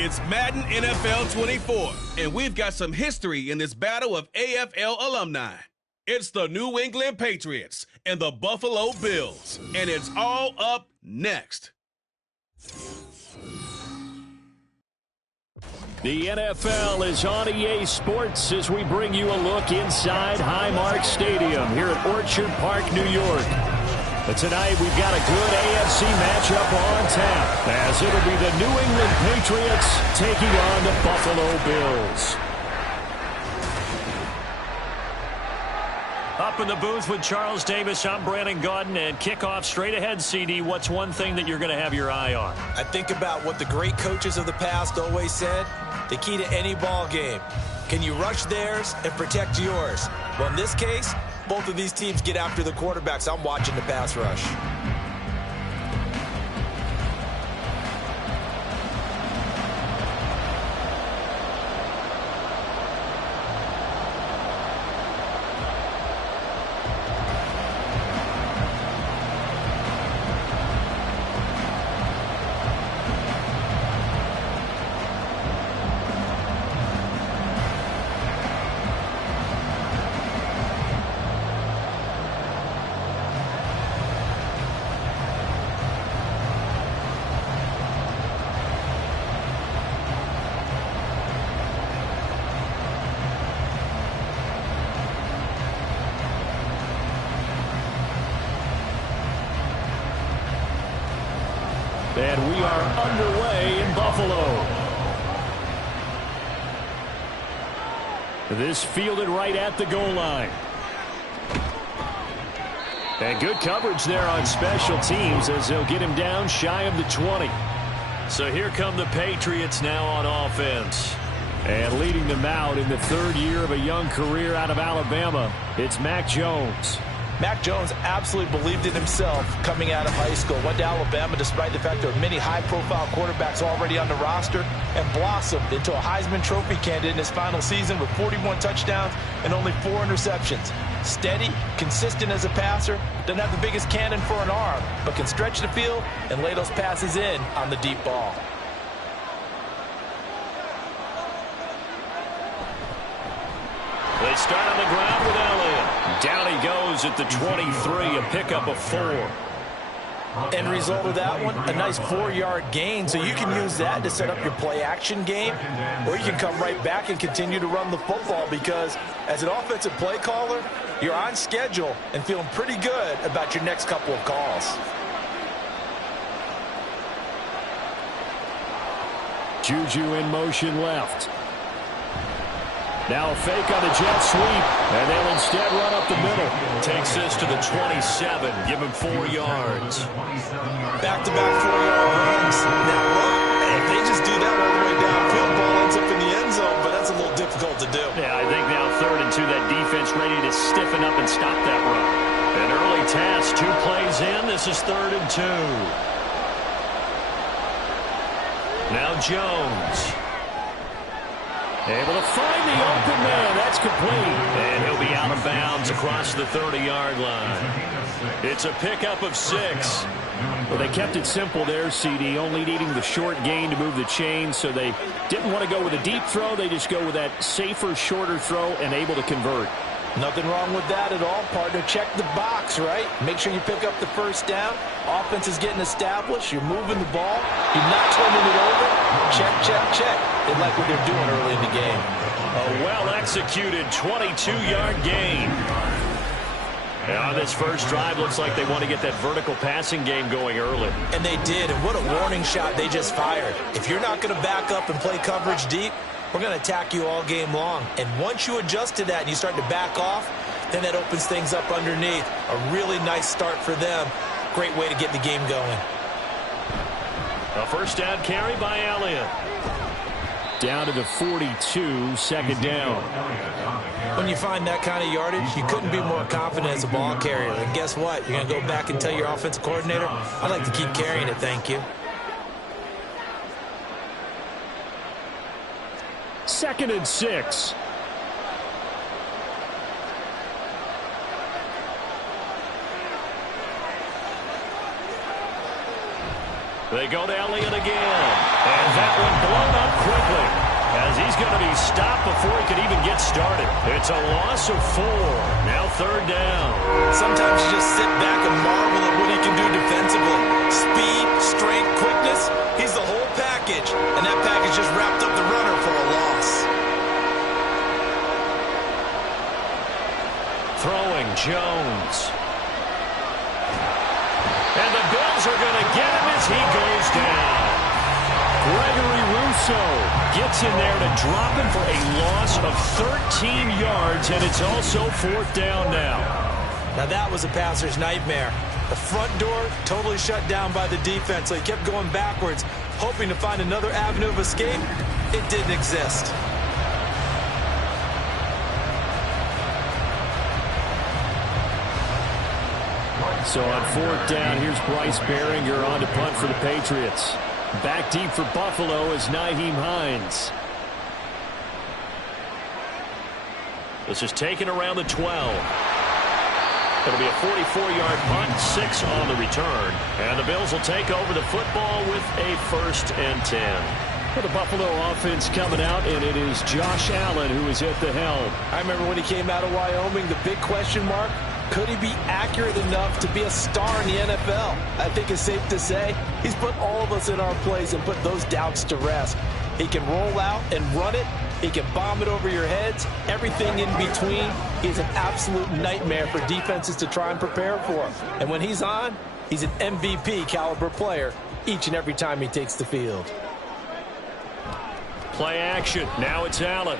It's Madden NFL 24, and we've got some history in this battle of AFL alumni. It's the New England Patriots and the Buffalo Bills, and it's all up next. The NFL is on EA Sports as we bring you a look inside Highmark Stadium here at Orchard Park, New York. But tonight we've got a good AFC matchup on tap as it'll be the New England Patriots taking on the Buffalo Bills. Up in the booth with Charles Davis, I'm Brandon Gaudin, and kickoff straight ahead, CD. What's one thing that you're going to have your eye on? I think about what the great coaches of the past always said. The key to any ball game. Can you rush theirs and protect yours? Well, in this case, both of these teams get after the quarterbacks. I'm watching the pass rush. And we are underway in Buffalo. This fielded right at the goal line. And good coverage there on special teams as they'll get him down shy of the 20. So here come the Patriots now on offense. And leading them out in the third year of a young career out of Alabama, it's Mac Jones. Mac Jones absolutely believed in himself coming out of high school. Went to Alabama despite the fact there were many high-profile quarterbacks already on the roster and blossomed into a Heisman Trophy candidate in his final season with 41 touchdowns and only 4 interceptions. Steady, consistent as a passer, doesn't have the biggest cannon for an arm, but can stretch the field and lay those passes in on the deep ball. They start on the ground with Elliott. Down he goes at the 23, a pickup of 4. End result of that one, a nice 4-yard gain. So you can use that to set up your play-action game, or you can come right back and continue to run the football because as an offensive play caller, you're on schedule and feeling pretty good about your next couple of calls. Juju in motion left. Now a fake on a jet sweep, and they'll instead run up the middle. Takes this to the 27, give him 4 yards. Back-to-back 4-yard runs. Now, if they just do that all the way downfield, ball ends up in the end zone, but that's a little difficult to do. Yeah, I think now 3rd and 2, that defense ready to stiffen up and stop that run. An early task, 2 plays in. This is 3rd and 2. Now Jones. Able to find the open man. That's complete. And he'll be out of bounds across the 30-yard line. It's a pickup of 6. Well, they kept it simple there, CD, only needing the short gain to move the chain, so they didn't want to go with a deep throw. They just go with that safer, shorter throw and able to convert. Nothing wrong with that at all, partner. Check the box, right? Make sure you pick up the first down. Offense is getting established. You're moving the ball. You're not turning it over. Check, check, check. They like what they're doing early in the game. A well-executed 22-yard gain. And on this first drive, looks like they want to get that vertical passing game going early. And they did, and what a warning shot they just fired. If you're not going to back up and play coverage deep, we're going to attack you all game long. And once you adjust to that and you start to back off, then that opens things up underneath. A really nice start for them. Great way to get the game going. A first down carry by Elliott. Down to the 42, second down. When you find that kind of yardage, you couldn't be more confident as a ball carrier. And guess what? You're going to go back and tell your offensive coordinator, I'd like to keep carrying it, thank you. 2nd and 6. They go to Elliott again. And that one blown up quickly, as he's going to be stopped before he could even get started. It's a loss of 4. Now 3rd down. Sometimes you just sit back and marvel at what he can do defensively. Speed, strength, quickness, he's the whole package. And that package just wrapped up the runner for a loss. Throwing Jones. And the Bills are going to get him as he goes down. Gregory Rousseau gets in there to drop him for a loss of 13 yards, and it's also 4th down now. Now that was a passer's nightmare. The front door totally shut down by the defense, so he kept going backwards, hoping to find another avenue of escape. It didn't exist. So on 4th down, here's Bryce Behringer on to punt for the Patriots. Back deep for Buffalo is Nyheim Hines. This is taken around the 12. It'll be a 44-yard punt, 6 on the return. And the Bills will take over the football with a 1st and 10. For the Buffalo offense coming out, and it is Josh Allen who is at the helm. I remember when he came out of Wyoming, the big question mark, could he be accurate enough to be a star in the NFL? I think it's safe to say he's put all of us in our place and put those doubts to rest. He can roll out and run it. He can bomb it over your heads. Everything in between. He's an absolute nightmare for defenses to try and prepare for. And when he's on, he's an MVP caliber player each and every time he takes the field. Play action. Now it's Allen.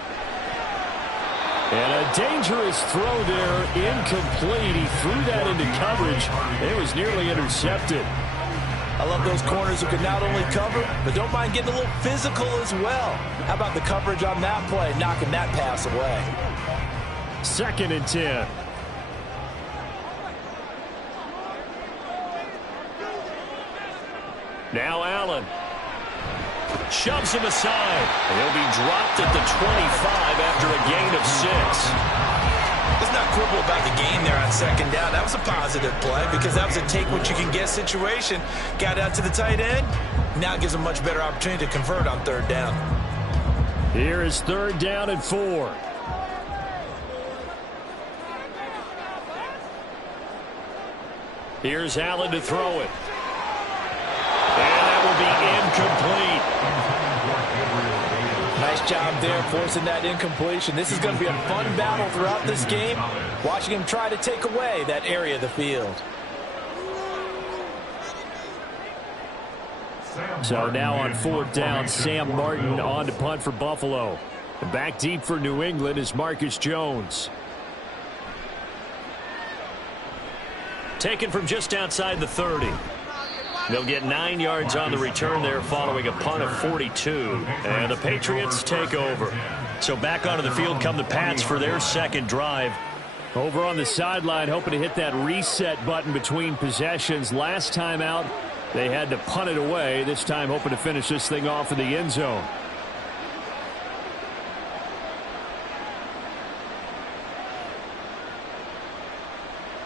And a dangerous throw there, incomplete. He threw that into coverage. It was nearly intercepted. I love those corners who can not only cover, but don't mind getting a little physical as well. How about the coverage on that play, knocking that pass away? 2nd and 10. Now Allen. Shoves him aside. And he'll be dropped at the 25 after a gain of 6. Let's not quibble about the gain there on 2nd down. That was a positive play because that was a take-what-you-can-get situation. Got out to the tight end. Now it gives him a much better opportunity to convert on 3rd down. Here is 3rd down and 4. Here's Allen to throw it. And that will be incomplete. Nice job there forcing that incompletion. This is going to be a fun battle throughout this game, watching him try to take away that area of the field. So now on 4th down, Sam Martin on to punt for Buffalo. And back deep for New England is Marcus Jones. Taken from just outside the 30. They'll get 9 yards on the return there following a punt of 42. And the Patriots take over. So back onto the field come the Pats for their 2nd drive. Over on the sideline, hoping to hit that reset button between possessions. Last time out, they had to punt it away. This time hoping to finish this thing off in the end zone.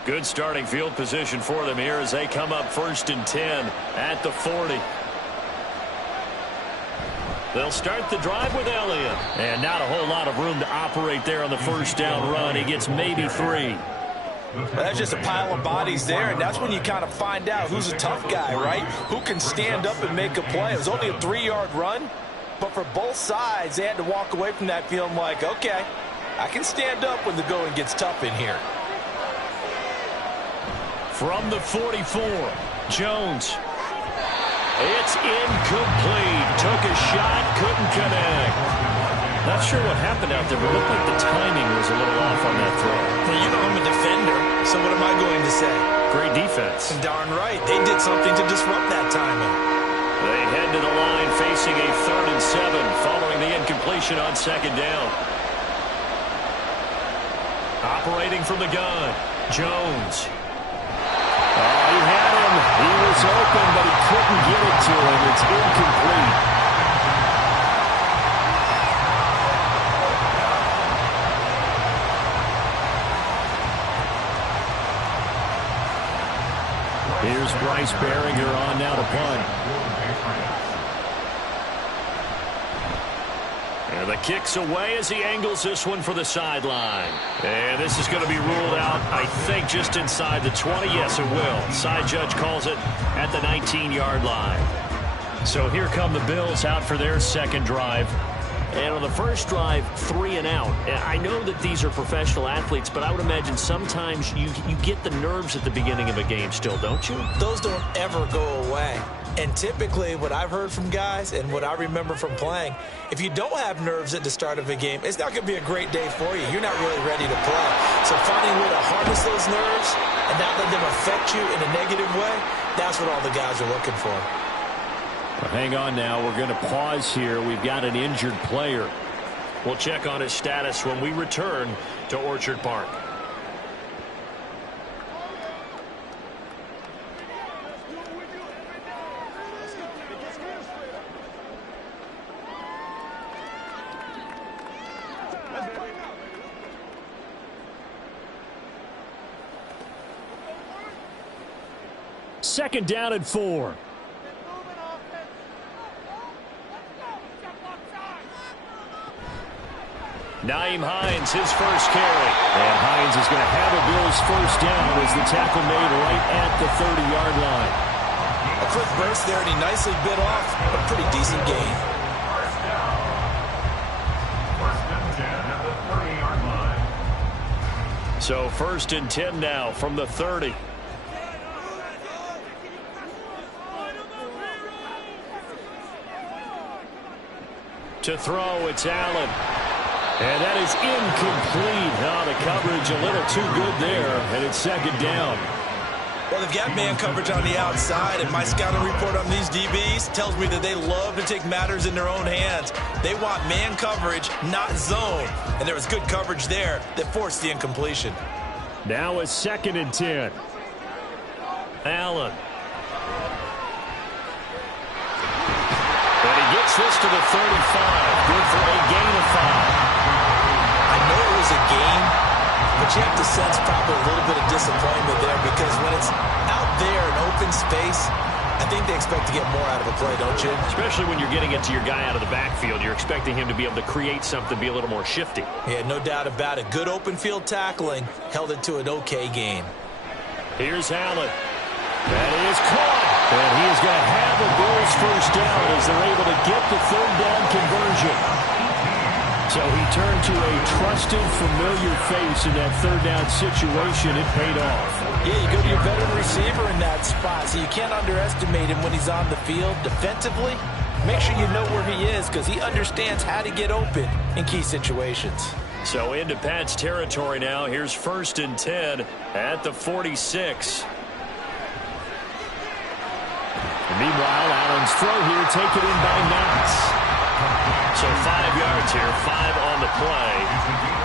Good starting field position for them here as they come up 1st and 10 at the 40. They'll start the drive with Elliott. And not a whole lot of room to operate there on the 1st down run. He gets maybe 3. Well, that's just a pile of bodies there, and that's when you kind of find out who's a tough guy, right? Who can stand up and make a play. It was only a 3-yard run, but for both sides, they had to walk away from that feeling like, okay, I can stand up when the going gets tough in here. From the 44, Jones. It's incomplete. Took a shot, couldn't connect. Not sure what happened out there, but it looked like the timing was a little off on that throw. Well, you know I'm a defender, so what am I going to say? Great defense. Darn right. They did something to disrupt that timing. They head to the line facing a 3rd and 7 following the incompletion on 2nd down. Operating from the gun, Jones. Oh, he had him. He was open, but he couldn't get it to him. It's incomplete. Here's Bryce Behringer on now to punt. And the kick's away as he angles this one for the sideline. And this is going to be ruled out, I think, just inside the 20. Yes, it will. Side judge calls it at the 19-yard line. So here come the Bills out for their second drive. And on the first drive, 3 and out. I know that these are professional athletes, but I would imagine sometimes you get the nerves at the beginning of a game still, don't you? Those don't ever go away. And typically what I've heard from guys and what I remember from playing, if you don't have nerves at the start of a game, it's not going to be a great day for you. You're not really ready to play. So finding a way to harness those nerves and not let them affect you in a negative way, that's what all the guys are looking for. Well, hang on now. We're going to pause here. We've got an injured player. We'll check on his status when we return to Orchard Park. Second down and 4. Nyheim Hines, his first carry. And Hines is going to have a Bills first down as the tackle made right at the 30-yard line. A quick burst there, and he nicely bit off a pretty decent gain. So first and 10 now from the 30. To throw, it's Allen. And that is incomplete. Now the coverage a little too good there, and it's second down. Well, they've got man coverage on the outside, and my scouting report on these DBs tells me that they love to take matters in their own hands. They want man coverage, not zone. And there was good coverage there that forced the incompletion. Now a second and 10. Allen. And he gets this to the 35. Good for a gain of 5. I know it was a game, but you have to sense probably a little bit of disappointment there because when it's out there in open space, I think they expect to get more out of a play, don't you? Especially when you're getting it to your guy out of the backfield. You're expecting him to be able to create something, be a little more shifty. Yeah, no doubt about it. Good open field tackling held it to an okay gain. Here's Allen. That is caught. And he is going to have a Bills first down as they're able to get the third down conversion. So he turned to a trusted, familiar face in that third down situation. It paid off. Yeah, you go to your veteran receiver in that spot, so you can't underestimate him when he's on the field defensively. Make sure you know where he is because he understands how to get open in key situations. So into Pat's territory now. Here's first and 10 at the 46. Meanwhile, Allen's throw here taken in by Knox. So 5 yards here, 5 on the play,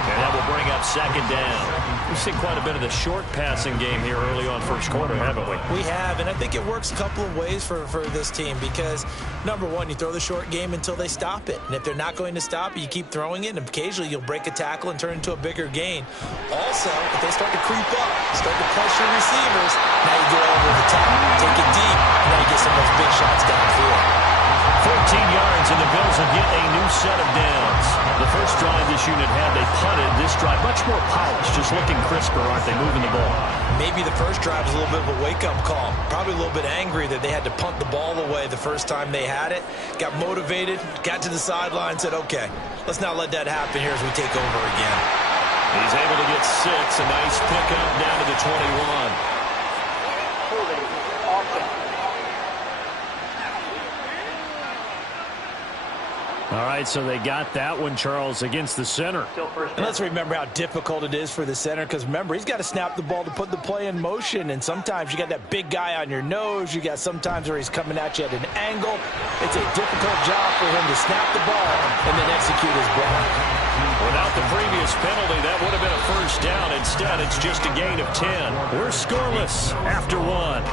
and that will bring up second down. We've seen quite a bit of the short passing game here early on first quarter, haven't we? We have, and I think it works a couple of ways for this team because, number one, you throw the short game until they stop it. And if they're not going to stop it, you keep throwing it, and occasionally you'll break a tackle and turn into a bigger gain. Also, if they start to creep up, start to pressure receivers, now you go over the top, take it deep, and now you get some of those big shots downfield. 14 yards, and the Bills will get a new set of downs. The first drive this unit had, they punted. This drive, much more polished, just looking crisper, aren't they, moving the ball? Maybe the first drive was a little bit of a wake-up call. Probably a little bit angry that they had to punt the ball away the first time they had it. Got motivated, got to the sideline, said, okay, let's not let that happen here as we take over again. He's able to get 6. A nice pickup down to the 21. All right, so they got that one, Charles, against the center. And let's remember how difficult it is for the center because, remember, he's got to snap the ball to put the play in motion, and sometimes you got that big guy on your nose. You got sometimes where he's coming at you at an angle. It's a difficult job for him to snap the ball and then execute his block. Without the previous penalty, that would have been a first down. Instead, it's just a gain of 10. We're scoreless after 1.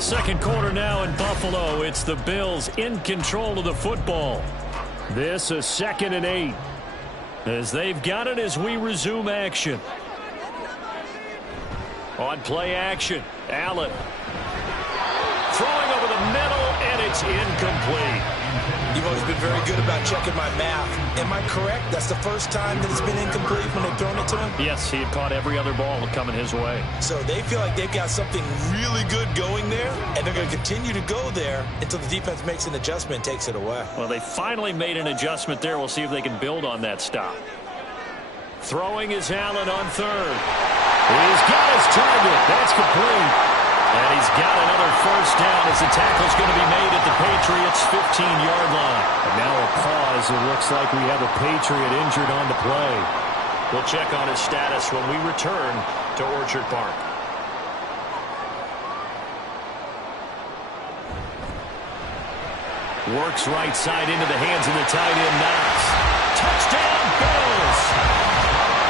Second quarter now in Buffalo. It's the Bills in control of the football. This a 2nd and 8. As they've got it as we resume action. On play action, Allen. Throwing over the middle, and it's incomplete. You've always been very good about checking my math. Am I correct? That's the first time that it's been incomplete when they've thrown it to him? Yes, he had caught every other ball coming his way. So they feel like they've got something really good going there, and they're going to continue to go there until the defense makes an adjustment and takes it away. Well, they finally made an adjustment there. We'll see if they can build on that stop. Throwing is Allen on third. He's got his target. That's complete. And he's got another first down as the tackle's going to be made at the Patriots' 15-yard line. And now a pause. It looks like we have a Patriot injured on the play. We'll check on his status when we return to Orchard Park. Works right side into the hands of the tight end, Knox. Touchdown, Bills!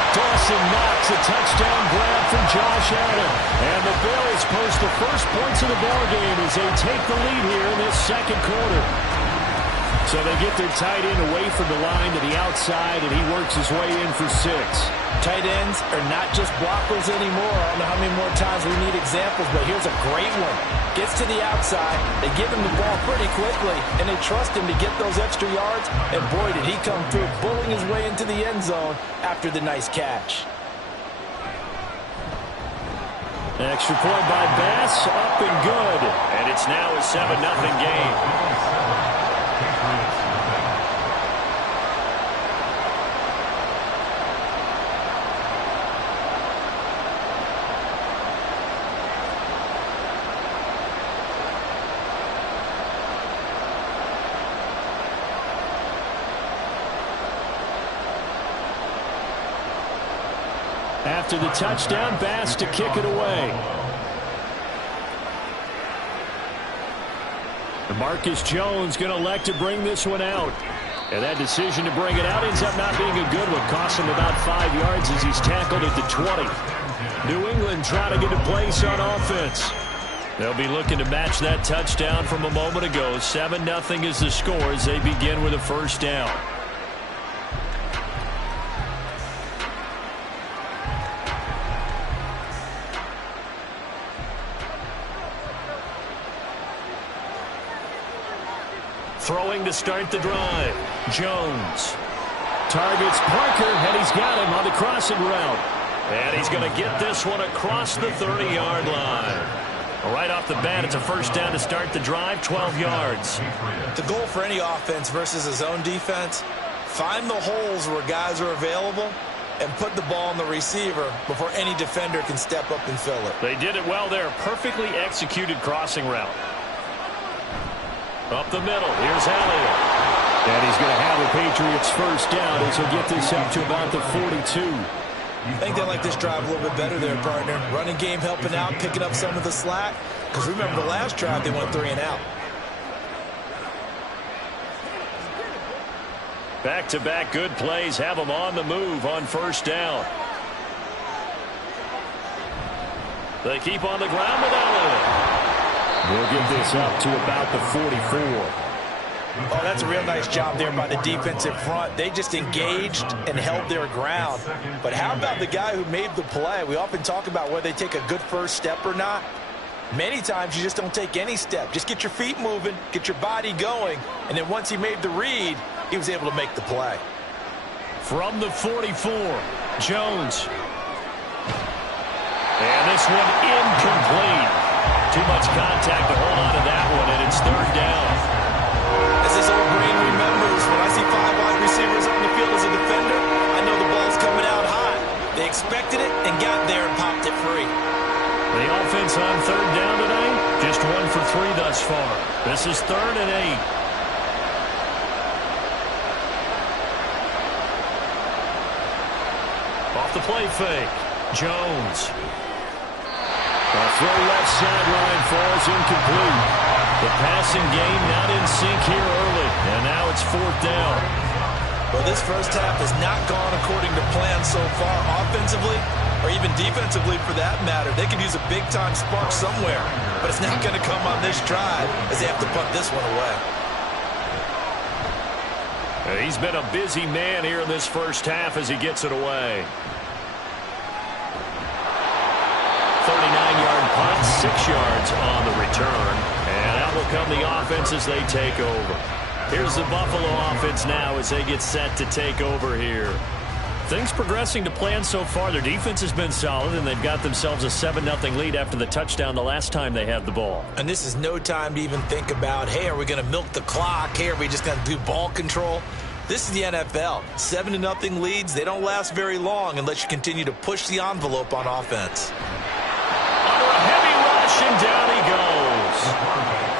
Dawson Knox, a touchdown grab from Josh Allen. And the Bills post the first points of the ballgame as they take the lead here in this second quarter. So they get their tight end away from the line to the outside, and he works his way in for 6. Tight ends are not just blockers anymore. I don't know how many more times we need examples, but here's a great one. Gets to the outside, they give him the ball pretty quickly, and they trust him to get those extra yards, and boy, did he come through, bulling his way into the end zone after the nice catch. Extra point by Bass, up and good. And it's now a 7-0 game. After the touchdown, Bass to kick it away. And Marcus Jones going to elect to bring this one out. And that decision to bring it out ends up not being a good one. Costs him about 5 yards as he's tackled at the 20. New England trying to get a place on offense. They'll be looking to match that touchdown from a moment ago. 7-0 is the score as they begin with a first down. Throwing to start the drive. Jones. Targets Parker, and he's got him on the crossing route. And he's going to get this one across the 30-yard line. Right off the bat, it's a first down to start the drive, 12 yards. The goal for any offense versus a zone defense, find the holes where guys are available and put the ball on the receiver before any defender can step up and fill it. They did it well there. Perfectly executed crossing route. Up the middle, here's Elliott. And he's going to have the Patriots first down as he'll get this up to about the 42. I think they like this drive a little bit better there, partner. Running game helping out, picking up some of the slack. Because remember the last drive, they went 3 and out. Back-to-back good plays have them on the move on first down. They keep on the ground with Elliott. We'll get this up to about the 44. Oh, that's a real nice job there by the defensive front. They just engaged and held their ground. But how about the guy who made the play? We often talk about whether they take a good first step or not. Many times you just don't take any step. Just get your feet moving, get your body going, and then once he made the read, he was able to make the play. From the 44, Jones. And this one incomplete. Too much contact to hold on to that one, and it's third down. As this old brain remembers, when I see 5 wide receivers on the field as a defender, I know the ball's coming out hot. They expected it and got there and popped it free. The offense on third down tonight, just 1 for 3 thus far. This is 3rd and 8. Off the play fake, Jones. The throw left sideline falls incomplete. The passing game not in sync here early, and now it's 4th down. Well, this first half has not gone according to plan so far offensively, or even defensively for that matter. They could use a big-time spark somewhere, but it's not going to come on this drive as they have to punt this one away. He's been a busy man here in this first half as he gets it away. 39-yard punt, 6 yards on the return. And out will come the offense as they take over. Here's the Buffalo offense now as they get set to take over here. Things progressing to plan so far. Their defense has been solid, and they've got themselves a 7-0 lead after the touchdown the last time they had the ball. And this is no time to even think about, hey, are we going to milk the clock? Hey, are we just going to do ball control? This is the NFL. 7-0 leads, they don't last very long unless you continue to push the envelope on offense. Under a heavy rush, and down he goes.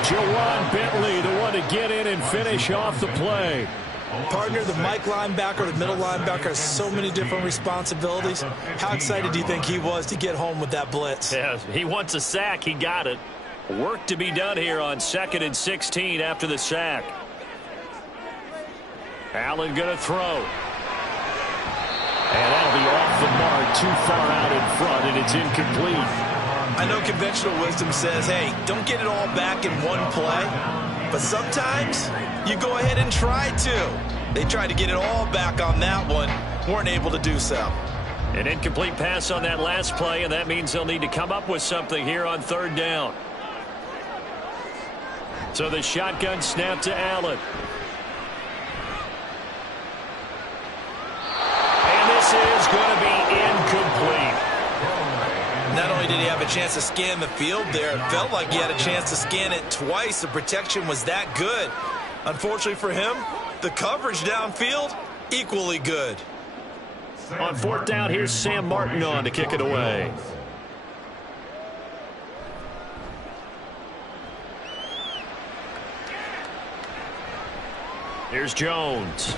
Jawan Bentley, the one to get in and finish off the play. Partner, the Mike linebacker, the middle linebacker has so many different responsibilities. How excited do you think he was to get home with that blitz? Yeah, he wants a sack. He got it. Work to be done here on 2nd and 16 after the sack. Allen going to throw. And that'll be off the mark, too far out in front, and it's incomplete. I know conventional wisdom says, hey, don't get it all back in one play. But sometimes you go ahead and try to. They tried to get it all back on that one. Weren't able to do so. An incomplete pass on that last play, and that means they'll need to come up with something here on 3rd down. So the shotgun snap to Allen. And this is going to be incomplete. Not only did he have a chance to scan the field there, it felt like he had a chance to scan it twice. The protection was that good. Unfortunately for him, the coverage downfield, equally good. On 4th down, here's Sam Martin on to kick it away. Here's Jones.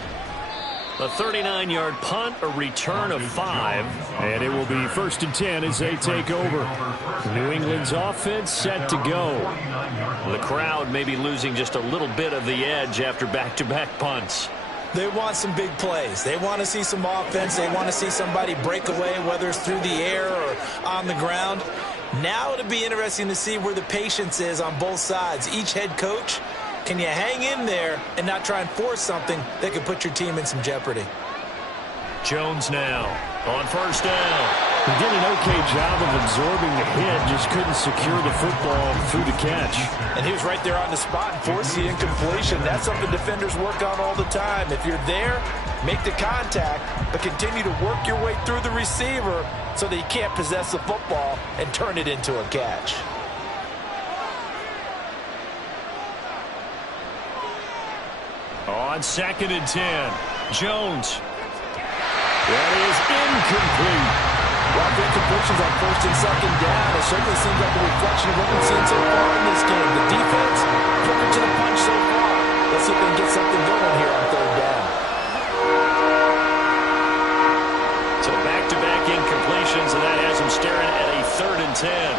A 39-yard punt, a return of 5. And it will be 1st and 10 as they take over. New England's offense set to go. The crowd may be losing just a little bit of the edge after back-to-back punts. They want some big plays. They want to see some offense. They want to see somebody break away, whether it's through the air or on the ground. Now it'll be interesting to see where the patience is on both sides. Each head coach, can you hang in there and not try and force something that could put your team in some jeopardy? Jones now on 1st down. He did an okay job of absorbing the hit, just couldn't secure the football through the catch. And he was right there on the spot and forced the incompletion. That's something defenders work on all the time. If you're there, make the contact, but continue to work your way through the receiver so that he can't possess the football and turn it into a catch. On 2nd and 10, Jones. That is incomplete. Well, the incompletions on 1st and 2nd down. It certainly seems like a reflection of what we've seen so far in this game. The defense cooking to the punch so far. Let's see if they can get something going here on 3rd down. So back-to-back incompletions, and that has him staring at a 3rd and 10.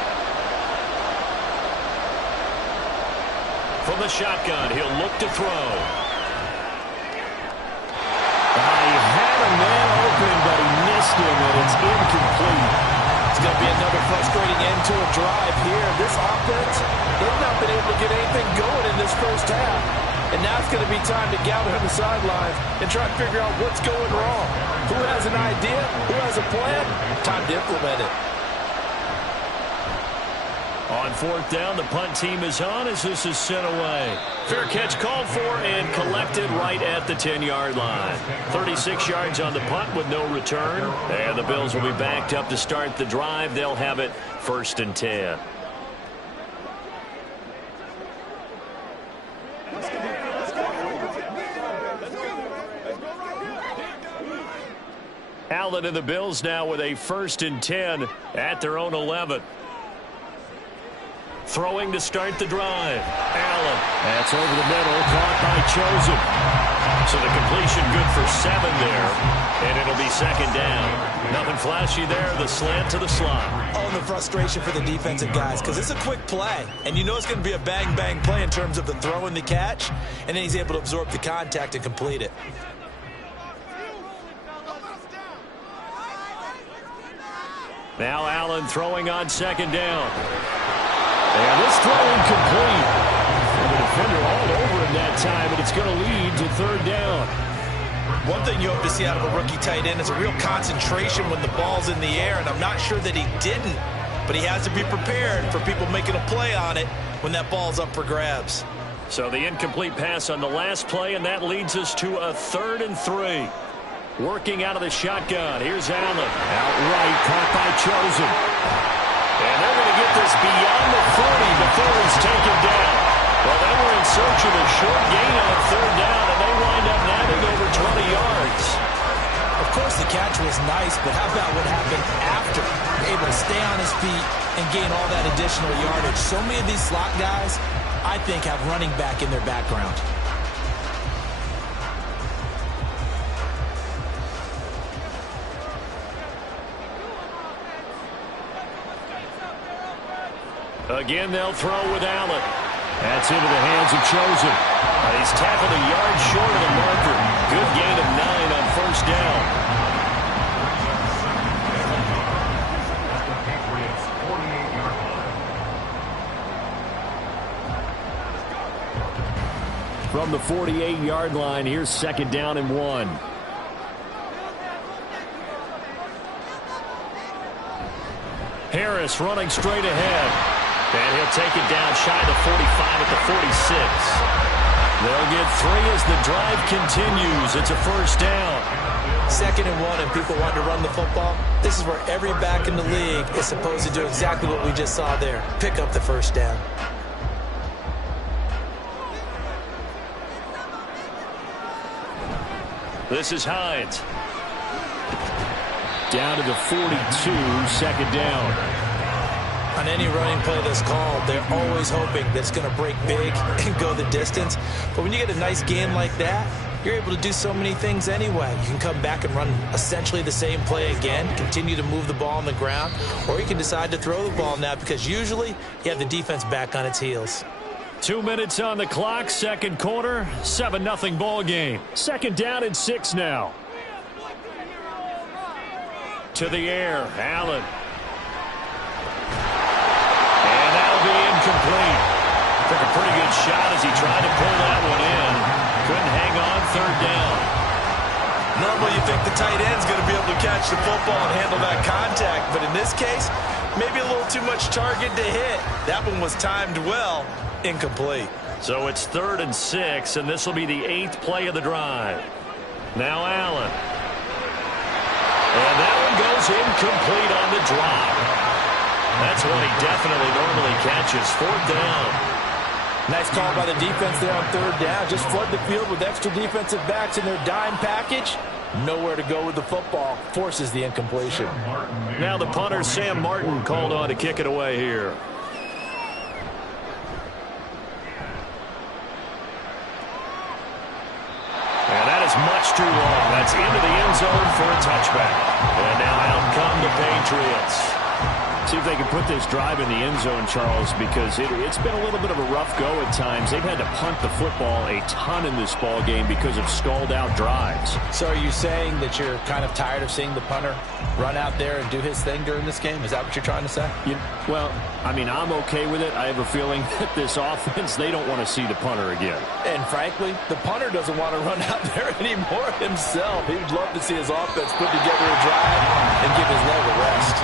From the shotgun, he'll look to throw. He had a man open, but he missed him, and it's incomplete. It's going to be another frustrating end to a drive here. This offense, they've not been able to get anything going in this first half. And now it's going to be time to gather on the sidelines and try to figure out what's going wrong. Who has an idea? Who has a plan? Time to implement it. On 4th down, the punt team is on as this is sent away. Fair catch called for and collected right at the 10-yard line. 36 yards on the punt with no return. And the Bills will be backed up to start the drive. They'll have it 1st and 10. Allen and the Bills now with a 1st and 10 at their own 11. Throwing to start the drive. Allen. That's over the middle, caught by Chosen. So the completion good for 7 there. And it'll be 2nd down. Nothing flashy there. The slant to the slot. Oh, and the frustration for the defensive guys, because it's a quick play. And you know it's going to be a bang-bang play in terms of the throw and the catch. And then he's able to absorb the contact and complete it. Now Allen throwing on 2nd down. And this throw incomplete. And the defender all over him that time, and it's going to lead to 3rd down. One thing you hope to see out of a rookie tight end is a real concentration when the ball's in the air, and I'm not sure that he didn't, but he has to be prepared for people making a play on it when that ball's up for grabs. So the incomplete pass on the last play, and that leads us to a 3rd and 3. Working out of the shotgun. Here's Allen. Outright caught by Chosen. And they're going to get this beyond the 40 before he's taken down. Well, they were in search of a short gain on 3rd down, and they wind up nabbing over 20 yards. Of course, the catch was nice, but how about what happened after? Able to stay on his feet and gain all that additional yardage. So many of these slot guys, I think, have running back in their background. Again, they'll throw with Allen. That's into the hands of Chosen. He's tackled a yard short of the marker. Good gain of 9 on 1st down. From the 48-yard line, here's 2nd down and 1. Harris running straight ahead. And he'll take it down shy of the 45 at the 46. They'll get 3 as the drive continues. It's a 1st down. 2nd and 1, and people want to run the football. This is where every back in the league is supposed to do exactly what we just saw there. Pick up the 1st down. This is Hines. Down to the 42, 2nd down. On any running play that's called, they're always hoping that it's going to break big and go the distance. But when you get a nice gain like that, you're able to do so many things anyway. You can come back and run essentially the same play again, continue to move the ball on the ground, or you can decide to throw the ball now because usually you have the defense back on its heels. 2 minutes on the clock, 2nd quarter, 7-0 ball game. 2nd down and 6 now. To the air, Allen. Incomplete. Took a pretty good shot as he tried to pull that one in. Couldn't hang on 3rd down. Normally you think the tight end's going to be able to catch the football and handle that contact, but in this case, maybe a little too much target to hit. That one was timed well. Incomplete. So it's 3rd and 6, and this will be the 8th play of the drive. Now Allen. And that one goes incomplete on the drop. That's what he definitely normally catches. 4th down. Nice call by the defense there on 3rd down. Just flood the field with extra defensive backs in their dime package. Nowhere to go with the football. Forces the incompletion. Now the punter, Sam Martin, called on to kick it away here. And that is much too long. That's into the end zone for a touchback. And now out come the Patriots. See if they can put this drive in the end zone, Charles, because it's been a little bit of a rough go at times. They've had to punt the football a ton in this ball game because of stalled-out drives. So are you saying that you're kind of tired of seeing the punter run out there and do his thing during this game? Is that what you're trying to say? Well, I mean, I'm okay with it. I have a feeling that this offense, they don't want to see the punter again. And frankly, the punter doesn't want to run out there anymore himself. He would love to see his offense put together a drive and give his leg a rest.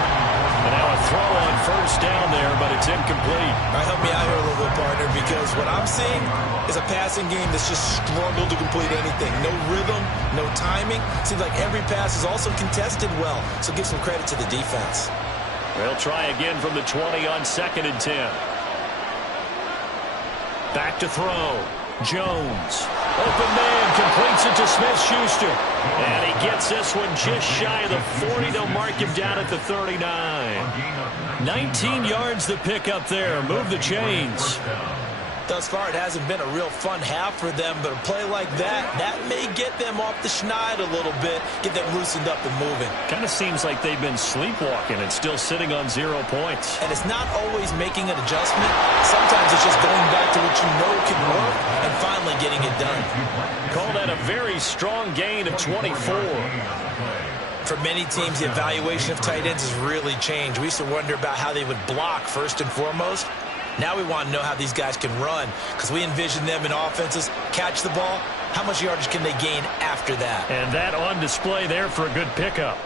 And now a throw on 1st down there, but it's incomplete. All right, help me out here a little bit, partner, because what I'm seeing is a passing game that's just struggled to complete anything. No rhythm, no timing. Seems like every pass is also contested well, so give some credit to the defense. They'll try again from the 20 on 2nd and 10. Back to throw. Jones. Open man, completes it to Smith-Schuster. And he gets this one just shy of the 40. They'll mark him down at the 39. 19 yards the pick up there. Move the chains. Thus far, it hasn't been a real fun half for them, but a play like that may get them off the schneid a little bit, get them loosened up and moving. Kind of seems like they've been sleepwalking and still sitting on 0 points. And it's not always making an adjustment. Sometimes it's just going back to what you know can work and finally getting it done. Call that a very strong gain of 24. For many teams, the evaluation of tight ends has really changed. We used to wonder about how they would block first and foremost. Now we want to know how these guys can run because we envision them in offenses, catch the ball. How much yardage can they gain after that? And that on display there for a good pickup.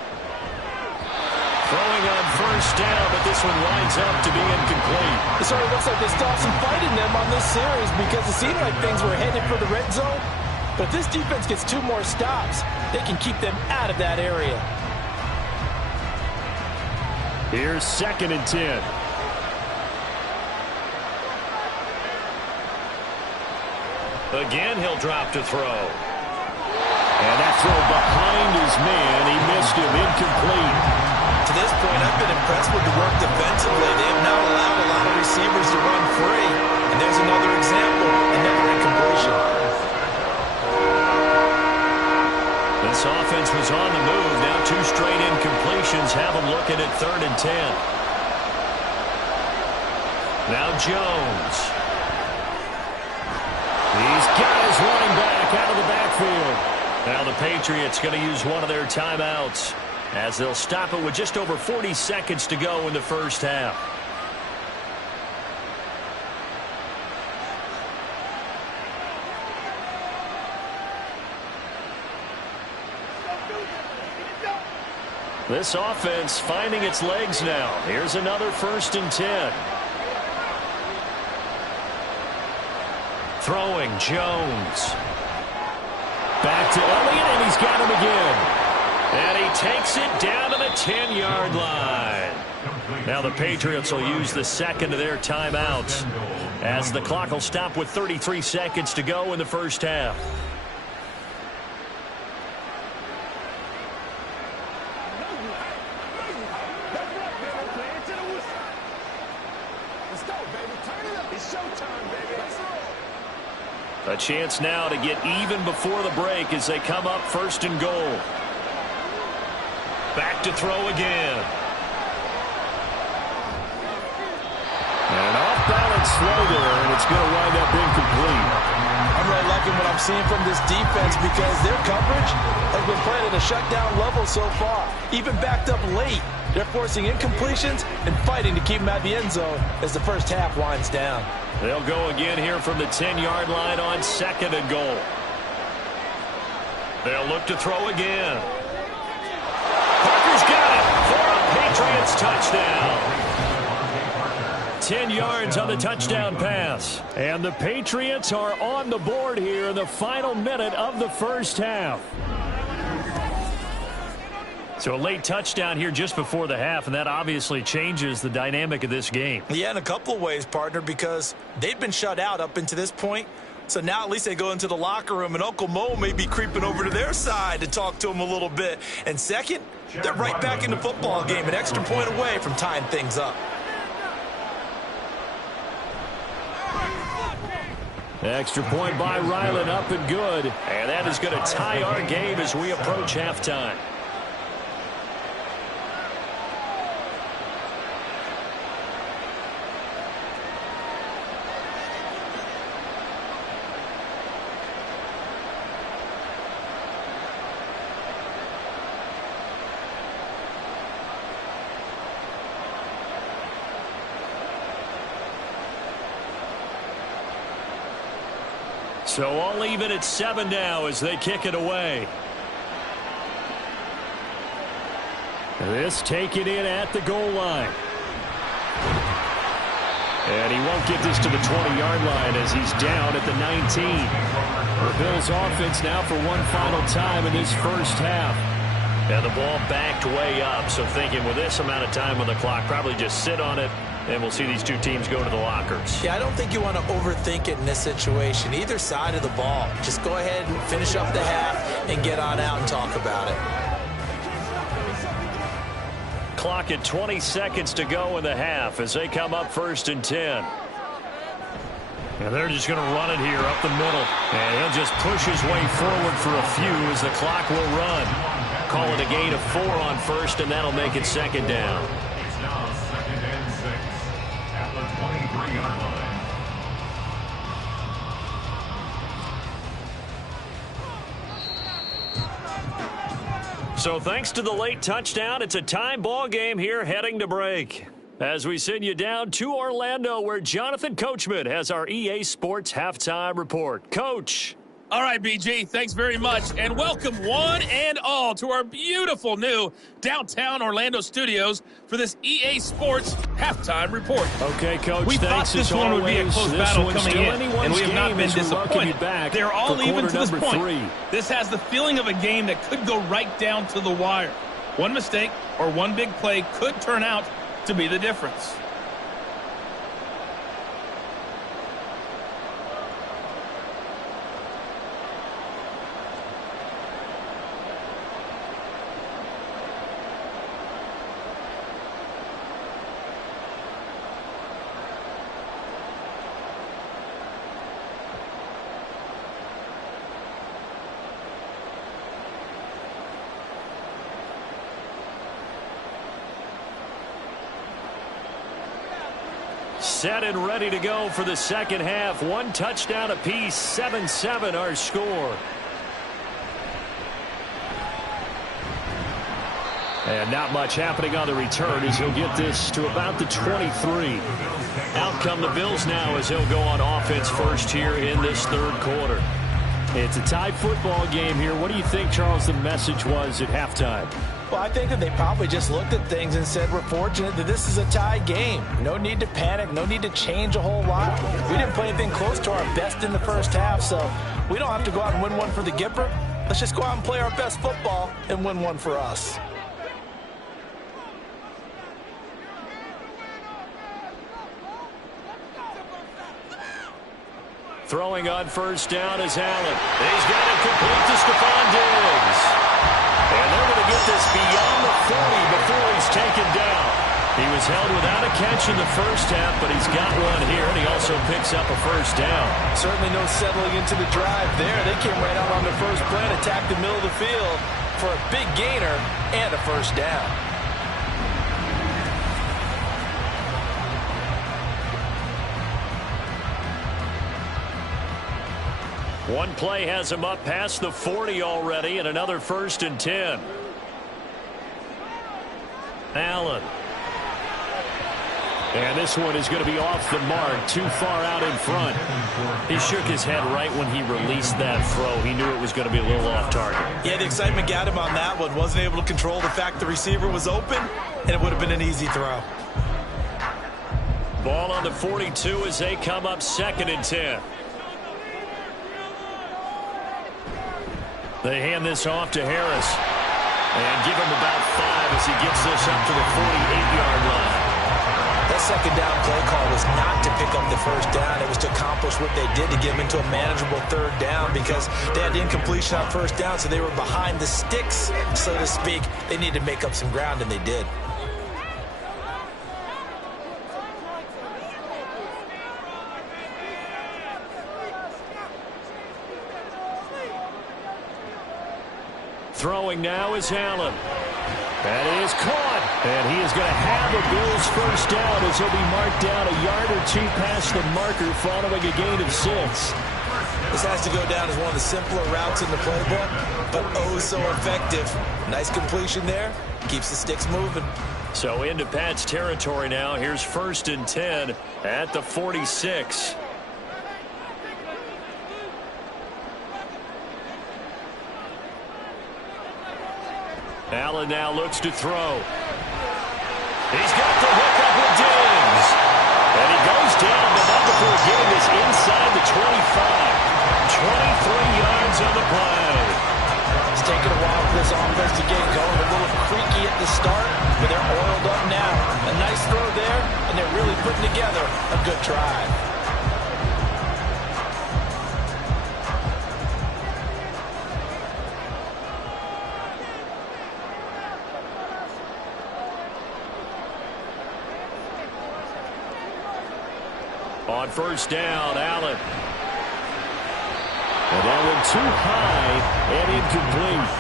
Throwing on first down, but this one winds up to be incomplete. It sort of looks like they still have some fight in them on this series because it seemed like things were headed for the red zone. But if this defense gets 2 more stops, they can keep them out of that area. Here's 2nd and 10. Again, he'll drop to throw. And that throw behind his man. He missed him. Incomplete. To this point, I've been impressed with the work defensively. They have not allowed a lot of receivers to run free. And there's another example, another incompletion. This offense was on the move. Now 2 straight incompletions have them looking at 3rd and 10. Now Jones. He's got his running back out of the backfield. Now the Patriots going to use one of their timeouts as they'll stop it with just over 40 seconds to go in the first half. This offense finding its legs now. Here's another 1st and 10. Throwing, Jones. Back to Elliott, and he's got him again. And he takes it down to the 10-yard line. Now the Patriots will use the 2nd of their timeouts as the clock will stop with 33 seconds to go in the first half. A chance now to get even before the break as they come up 1st and goal. Back to throw again. And off-balance throw there, and it's going to wind up incomplete. I'm really liking what I'm seeing from this defense because their coverage has been playing at a shutdown level so far. Even backed up late, they're forcing incompletions and fighting to keep them at the end zone as the first half winds down. They'll go again here from the 10-yard line on 2nd and goal. They'll look to throw again. Parker's got it for a Patriots touchdown. 10 yards on the touchdown pass. And the Patriots are on the board here in the final minute of the first half. So a late touchdown here just before the half, and that obviously changes the dynamic of this game. Yeah, in a couple of ways, partner, because they've been shut out up until this point. So now at least they go into the locker room, and Uncle Mo may be creeping over to their side to talk to them a little bit. And second, they're right back in the football game, an extra point away from tying things up. Extra point by Ryland, up and good. And that is going to tie our game as we approach halftime. So all even at 7 now as they kick it away. This taken in at the goal line. And he won't get this to the 20-yard line as he's down at the 19. The Bills offense now for one final time in this first half. And the ball backed way up, so thinking with this amount of time on the clock, probably just sit on it, and we'll see these two teams go to the lockers. Yeah, I don't think you want to overthink it in this situation. Either side of the ball. Just go ahead and finish up the half and get on out and talk about it. Clock at 20 seconds to go in the half as they come up 1st and 10. And they're just going to run it here up the middle. And he'll just push his way forward for a few as the clock will run. Call it a gain of 4 on 1st, and that'll make it 2nd down. So thanks to the late touchdown, it's a tie ball game here heading to break. As we send you down to Orlando, where Jonathan Coachman has our EA Sports halftime report. Coach. All right, BG, thanks very much. And welcome one and all to our beautiful new downtown Orlando studios for this EA Sports halftime report. Okay, Coach, we thought this one would be a close battle coming in, and we have not been disappointed. They're all even to this point. This has the feeling of a game that could go right down to the wire. One mistake or one big play could turn out to be the difference. Set and ready to go for the second half. One touchdown apiece, 7-7 our score. And not much happening on the return as he'll get this to about the 23. Out come the Bills now as he'll go on offense first here in this third quarter. It's a tied football game here. What do you think, Charles, the message was at halftime? Well, I think that they probably just looked at things and said, we're fortunate that this is a tie game. No need to panic. No need to change a whole lot. We didn't play anything close to our best in the first half, so we don't have to go out and win one for the Gipper. Let's just go out and play our best football and win one for us. Throwing on first down is Allen. He's got it complete to Stephon Diggs. And they're going to get this beyond the 40 before he's taken down. He was held without a catch in the first half, but he's got one here, and he also picks up a first down. Certainly no settling into the drive there. They came right out on the first play and attacked the middle of the field for a big gainer and a first down. One play has him up past the 40 already, and another 1st and 10. Allen. And this one is going to be off the mark, too far out in front. He shook his head right when he released that throw. He knew it was going to be a little off target. Yeah, the excitement got him on that one. Wasn't able to control the fact the receiver was open, and it would have been an easy throw. Ball on the 42 as they come up 2nd and 10. They hand this off to Harris. And give him about 5 as he gets this up to the 48-yard line. That second down play call was not to pick up the first down. It was to accomplish what they did to get them into a manageable 3rd down because they had incompletion on first down, so they were behind the sticks, so to speak. They needed to make up some ground, and they did. Throwing now is Allen. And it is caught. And he is going to have the Bills first down as he'll be marked down a yard or 2 past the marker following a gain of 6. This has to go down as one of the simpler routes in the playbook, but oh so effective. Nice completion there. Keeps the sticks moving. So into Pat's territory now. Here's 1st and 10 at the 46. Allen now looks to throw. He's got the hook up with Diggs. And he goes down, but not before getting this inside the 25. 23 yards on the play. It's taken a while for this offense to get going. A little creaky at the start, but they're oiled up now. A nice throw there, and they're really putting together a good drive. On first down, Allen. And that one too high and incomplete.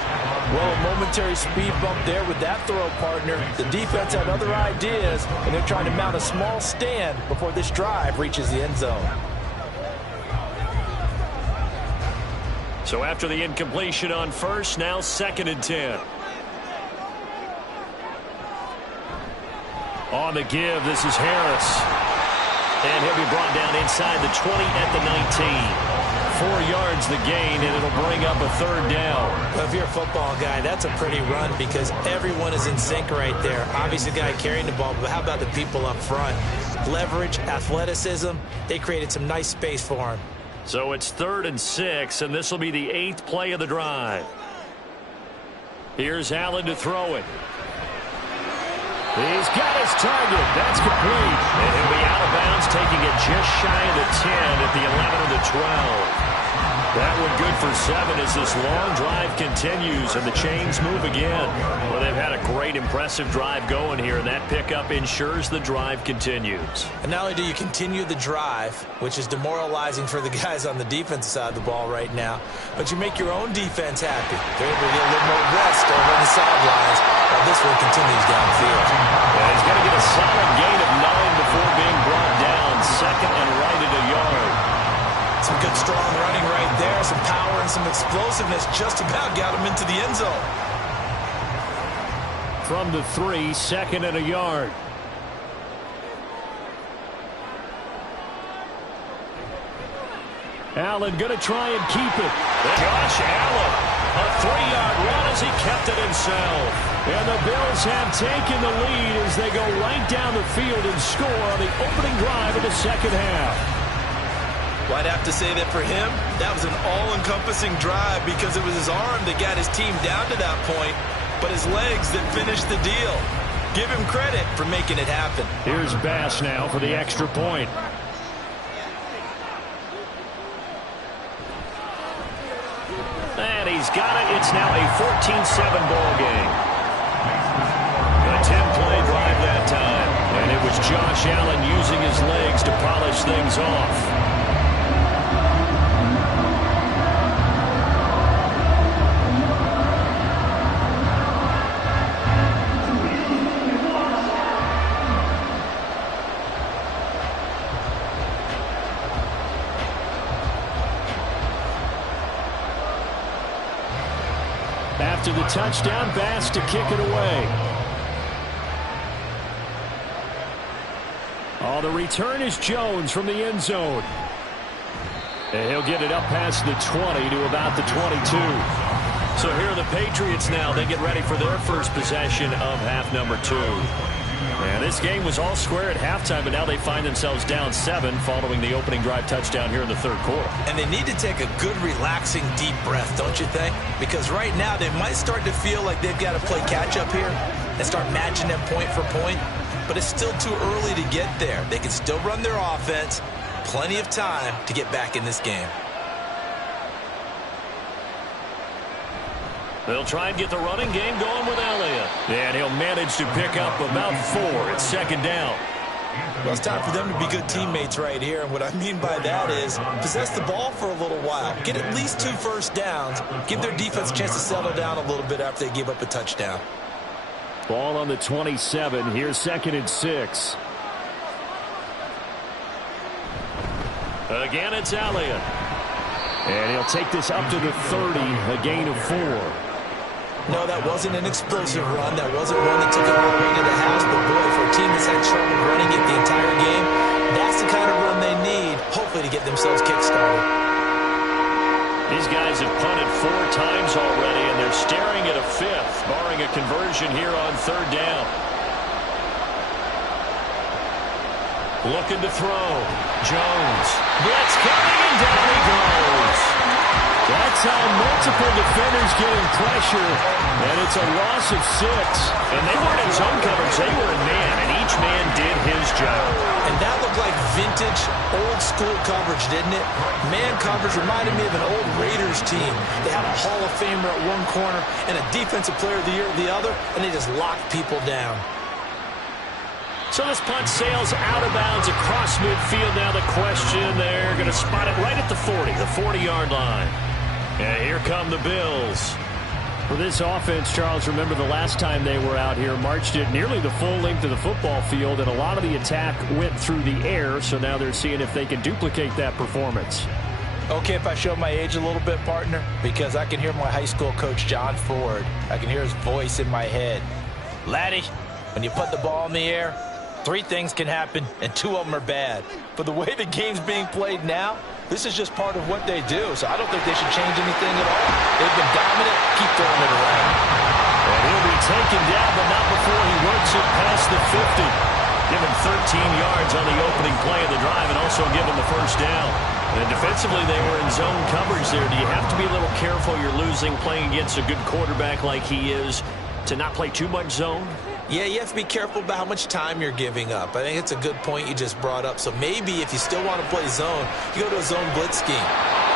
Well, a momentary speed bump there with that throw, partner. The defense had other ideas, and they're trying to mount a small stand before this drive reaches the end zone. So after the incompletion on first, now 2nd and 10. On the give, this is Harris. And he'll be brought down inside the 20 at the 19. 4 yards the gain, and it'll bring up a 3rd down. Well, if you're a football guy, that's a pretty run because everyone is in sync right there. Obviously, the guy carrying the ball, but how about the people up front? Leverage, athleticism, they created some nice space for him. So it's 3rd and 6, and this will be the 8th play of the drive. Here's Allen to throw it. He's got his target. That's complete. And he'll be out of bounds, taking it just shy of the 10 at the 11 of the 12. That one good for 7 as this long drive continues and the chains move again. Well, they've had a great, impressive drive going here, and that pickup ensures the drive continues. And not only do you continue the drive, which is demoralizing for the guys on the defensive side of the ball right now, but you make your own defense happy. They're able to get a little more rest over on the sidelines while this one continues downfield. And he's going to get a solid gain of 9 before being brought down. 2nd and right at a yard. Some good, strong running right there. Some power and some explosiveness just about got him into the end zone. From the 3, 2nd and a yard. Allen going to try and keep it. Josh Allen, a 3-yard run as he kept it himself. And the Bills have taken the lead as they go right down the field and score on the opening drive of the 2nd half. Well, I'd have to say that for him, that was an all-encompassing drive because it was his arm that got his team down to that point, but his legs that finished the deal. Give him credit for making it happen. Here's Bass now for the extra point. And he's got it. It's now a 14-7 ball game. A 10-play drive that time. And it was Josh Allen using his legs to polish things off. After the touchdown, Bass to kick it away. Oh, the return is Jones from the end zone. And he'll get it up past the 20 to about the 22. So here are the Patriots now. They get ready for their first possession of half number 2. And this game was all square at halftime, but now they find themselves down 7 following the opening drive touchdown here in the 3rd quarter. And they need to take a good, relaxing, deep breath, don't you think? Because right now they might start to feel like they've got to play catch-up here and start matching them point for point. But it's still too early to get there. They can still run their offense. Plenty of time to get back in this game. They'll try and get the running game going with Elliott. And he'll manage to pick up about 4. It's 2nd down. Well, it's time for them to be good teammates right here. And what I mean by that is possess the ball for a little while. Get at least 2 first downs. Give their defense a chance to settle down a little bit after they give up a touchdown. Ball on the 27. Here's 2nd and 6. Again, it's Elliott. And he'll take this up to the 30, a gain of 4. No, that wasn't an explosive run. That wasn't one that took it all the way to the house. But, boy, for a team that's had trouble running it the entire game, that's the kind of run they need, hopefully, to get themselves kick-started. These guys have punted 4 times already, and they're staring at a 5th, barring a conversion here on 3rd down. Looking to throw. Jones. Blitz coming, and down he goes. That's how multiple defenders getting pressure, and it's a loss of 6. And they weren't in zone coverage, they were in man, and each man did his job. And that looked like vintage, old-school coverage, didn't it? Man coverage reminded me of an old Raiders team. They had a Hall of Famer at one corner and a Defensive Player of the Year at the other, and they just locked people down. So this punt sails out of bounds across midfield. Now the question, they're going to spot it right at the 40, the 40-yard line. And here come the Bills. For this offense, Charles, remember the last time they were out here, marched it nearly the full length of the football field, and a lot of the attack went through the air, so now they're seeing if they can duplicate that performance. Okay, if I show my age a little bit, partner, because I can hear my high school coach, John Ford. I can hear his voice in my head. Laddie, when you put the ball in the air, 3 things can happen, and 2 of them are bad. But the way the game's being played now, This is just part of what they do, so I don't think they should change anything at all. They've been dominant. Keep throwing it around. And he'll be taken down, but not before he works it past the 50. Give him 13 yards on the opening play of the drive and also give him the first down. And defensively, they were in zone coverage there. Do you have to be a little careful? You're losing, playing against a good quarterback like he is, to not play too much zone? Yeah, you have to be careful about how much time you're giving up. I think it's a good point you just brought up. So maybe if you still want to play zone, you go to a zone blitz scheme.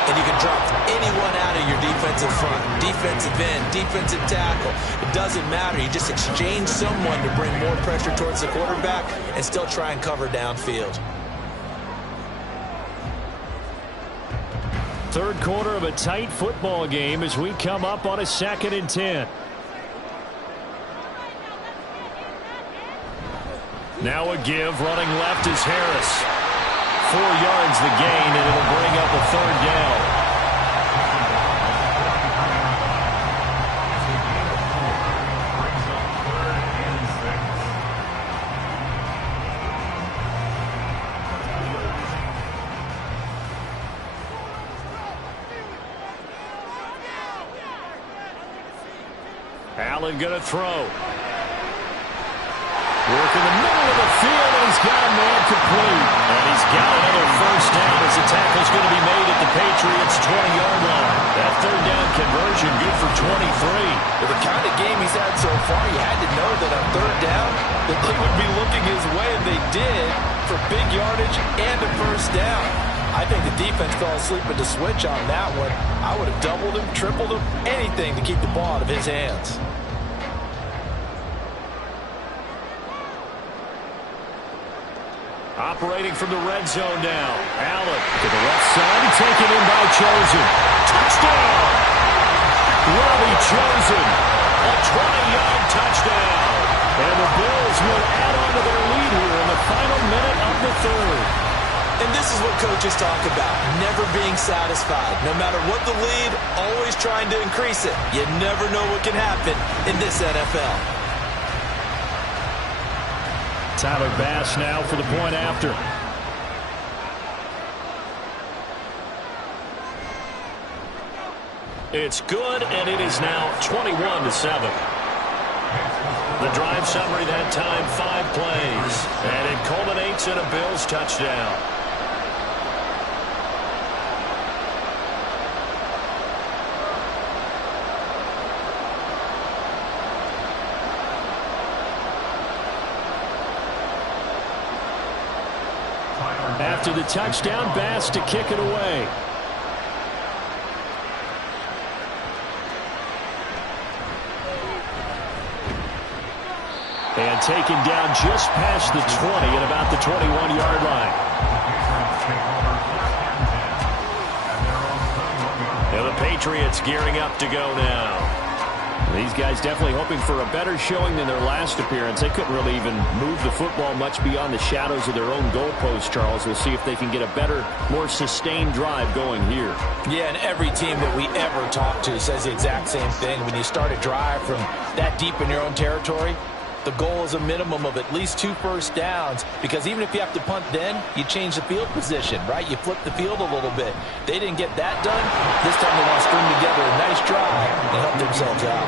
And you can drop anyone out of your defensive front. Defensive end, defensive tackle. It doesn't matter. You just exchange someone to bring more pressure towards the quarterback and still try and cover downfield. Third quarter of a tight football game as we come up on a 2nd and 10. Now a give, running left is Harris. 4 yards the gain, and it'll bring up a 3rd down. Allen going to throw. Work in the middle of the field, and he's got a man complete. And he's got another first down as the tackle's going to be made at the Patriots' 20-yard line. That 3rd down conversion good for 23. With the kind of game he's had so far, you had to know that on 3rd down, that they would be looking his way, and they did, for big yardage and a first down. I think the defense fell asleep at the switch on that one. I would have doubled him, tripled him, anything to keep the ball out of his hands. Operating from the red zone now. Allen to the left side, taken in by Chosen. Touchdown! Robbie Chosen, a 20-yard touchdown. And the Bills will add on to their lead here in the final minute of the 3rd. And this is what coaches talk about, never being satisfied. No matter what the lead, always trying to increase it. You never know what can happen in this NFL. Tyler Bass now for the point after. It's good, and it is now 21-7. The drive summary that time, 5 plays. And it culminates in a Bills touchdown. After the touchdown, Bass to kick it away. And taken down just past the 20 at about the 21-yard line. And the Patriots gearing up to go now. These guys definitely hoping for a better showing than their last appearance. They couldn't really even move the football much beyond the shadows of their own goalpost, Charles. We'll see if they can get a better, more sustained drive going here. Yeah, and every team that we ever talk to says the exact same thing. When you start a drive from that deep in your own territory, the goal is a minimum of at least 2 first downs, because even if you have to punt then, you change the field position, right? You flip the field a little bit. They didn't get that done. This time they want to string together a nice drive and help themselves out.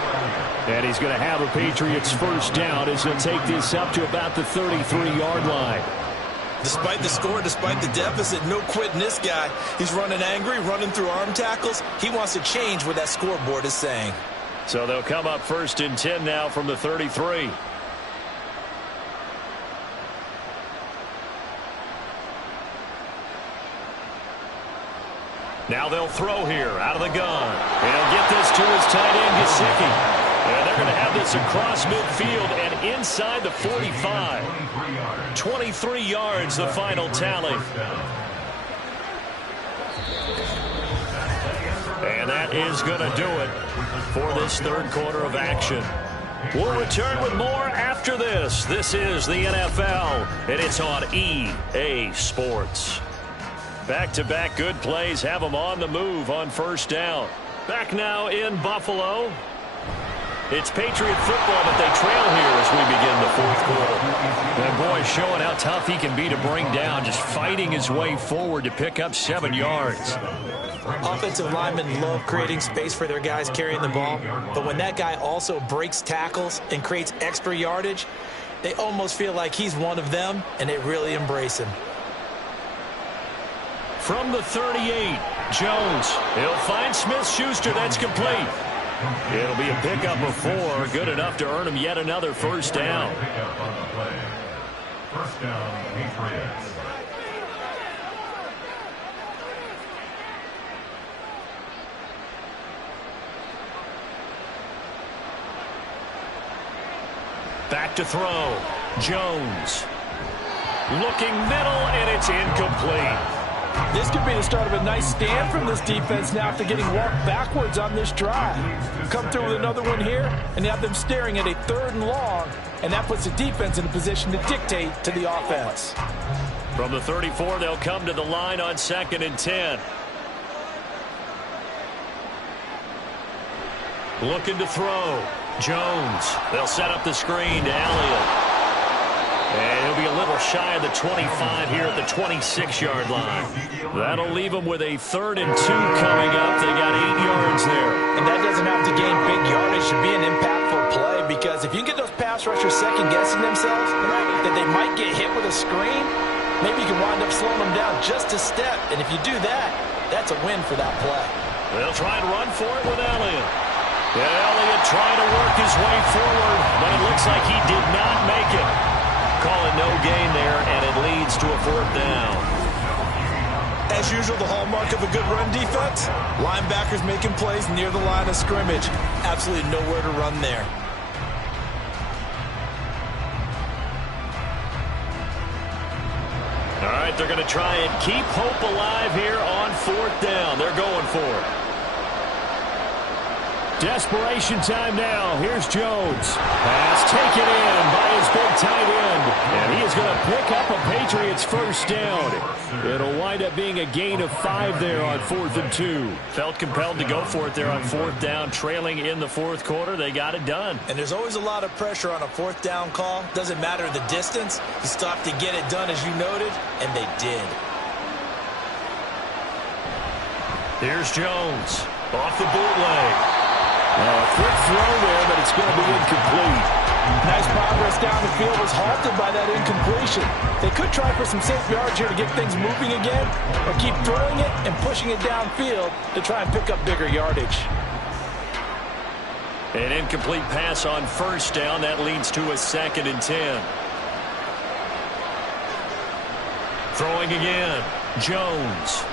And he's going to have a Patriots first down as he'll take this up to about the 33-yard line. Despite the score, despite the deficit, no quitting this guy. He's running angry, running through arm tackles. He wants to change what that scoreboard is saying. So they'll come up 1st and 10 now from the 33. Now they'll throw here out of the gun. And he'll get this to his tight end, Gesicki. And they're going to have this across midfield and inside the 45. 23 yards, the final tally. And that is going to do it for this 3rd quarter of action. We'll return with more after this. This is the NFL, and it's on EA Sports. Back-to-back good plays have them on the move on first down. Back now in Buffalo. It's Patriot football, but they trail here as we begin the 4th quarter. And boy, showing how tough he can be to bring down, just fighting his way forward to pick up 7 yards. Offensive linemen love creating space for their guys carrying the ball, but when that guy also breaks tackles and creates extra yardage, they almost feel like he's one of them, and they really embrace him. From the 38, Jones. He'll find Smith-Schuster. That's complete. It'll be a pickup of 4, good enough to earn him yet another first down. First down, Patriots. Back to throw. Jones. Looking middle, and it's incomplete. This could be the start of a nice stand from this defense now after getting walked backwards on this drive. Come through with another one here, and you have them staring at a 3rd and long, and that puts the defense in a position to dictate to the offense. From the 34, they'll come to the line on 2nd and 10. Looking to throw. Jones. They'll set up the screen to Elliott. And he'll be a little shy of the 25 here at the 26-yard line. That'll leave them with a 3rd and 2 coming up. They got 8 yards there. And that doesn't have to gain big yardage to be an impactful play, because if you get those pass rushers second-guessing themselves, that they might get hit with a screen, maybe you can wind up slowing them down just a step. And if you do that, that's a win for that play. They'll try and run for it with Elliott. And Elliott trying to work his way forward, but it looks like he did not make it. Call it no gain there, and it leads to a 4th down. As usual, the hallmark of a good run defense, linebackers making plays near the line of scrimmage. Absolutely nowhere to run there. All right, they're going to try and keep hope alive here on 4th down. They're going for it. Desperation time now. Here's Jones. Pass taken in by his big tight end. And he is going to pick up a Patriots first down. It'll wind up being a gain of 5 there on 4th and 2. Felt compelled to go for it there on 4th down, trailing in the 4th quarter. They got it done. And there's always a lot of pressure on a 4th down call. Doesn't matter the distance. You stop to get it done, as you noted, and they did. Here's Jones. Off the bootleg. Quick throw there, but it's going to be incomplete. Nice progress down the field was halted by that incompletion. They could try for some safe yards here to get things moving again, or keep throwing it and pushing it downfield to try and pick up bigger yardage. An incomplete pass on first down. That leads to a 2nd and 10. Throwing again. Jones.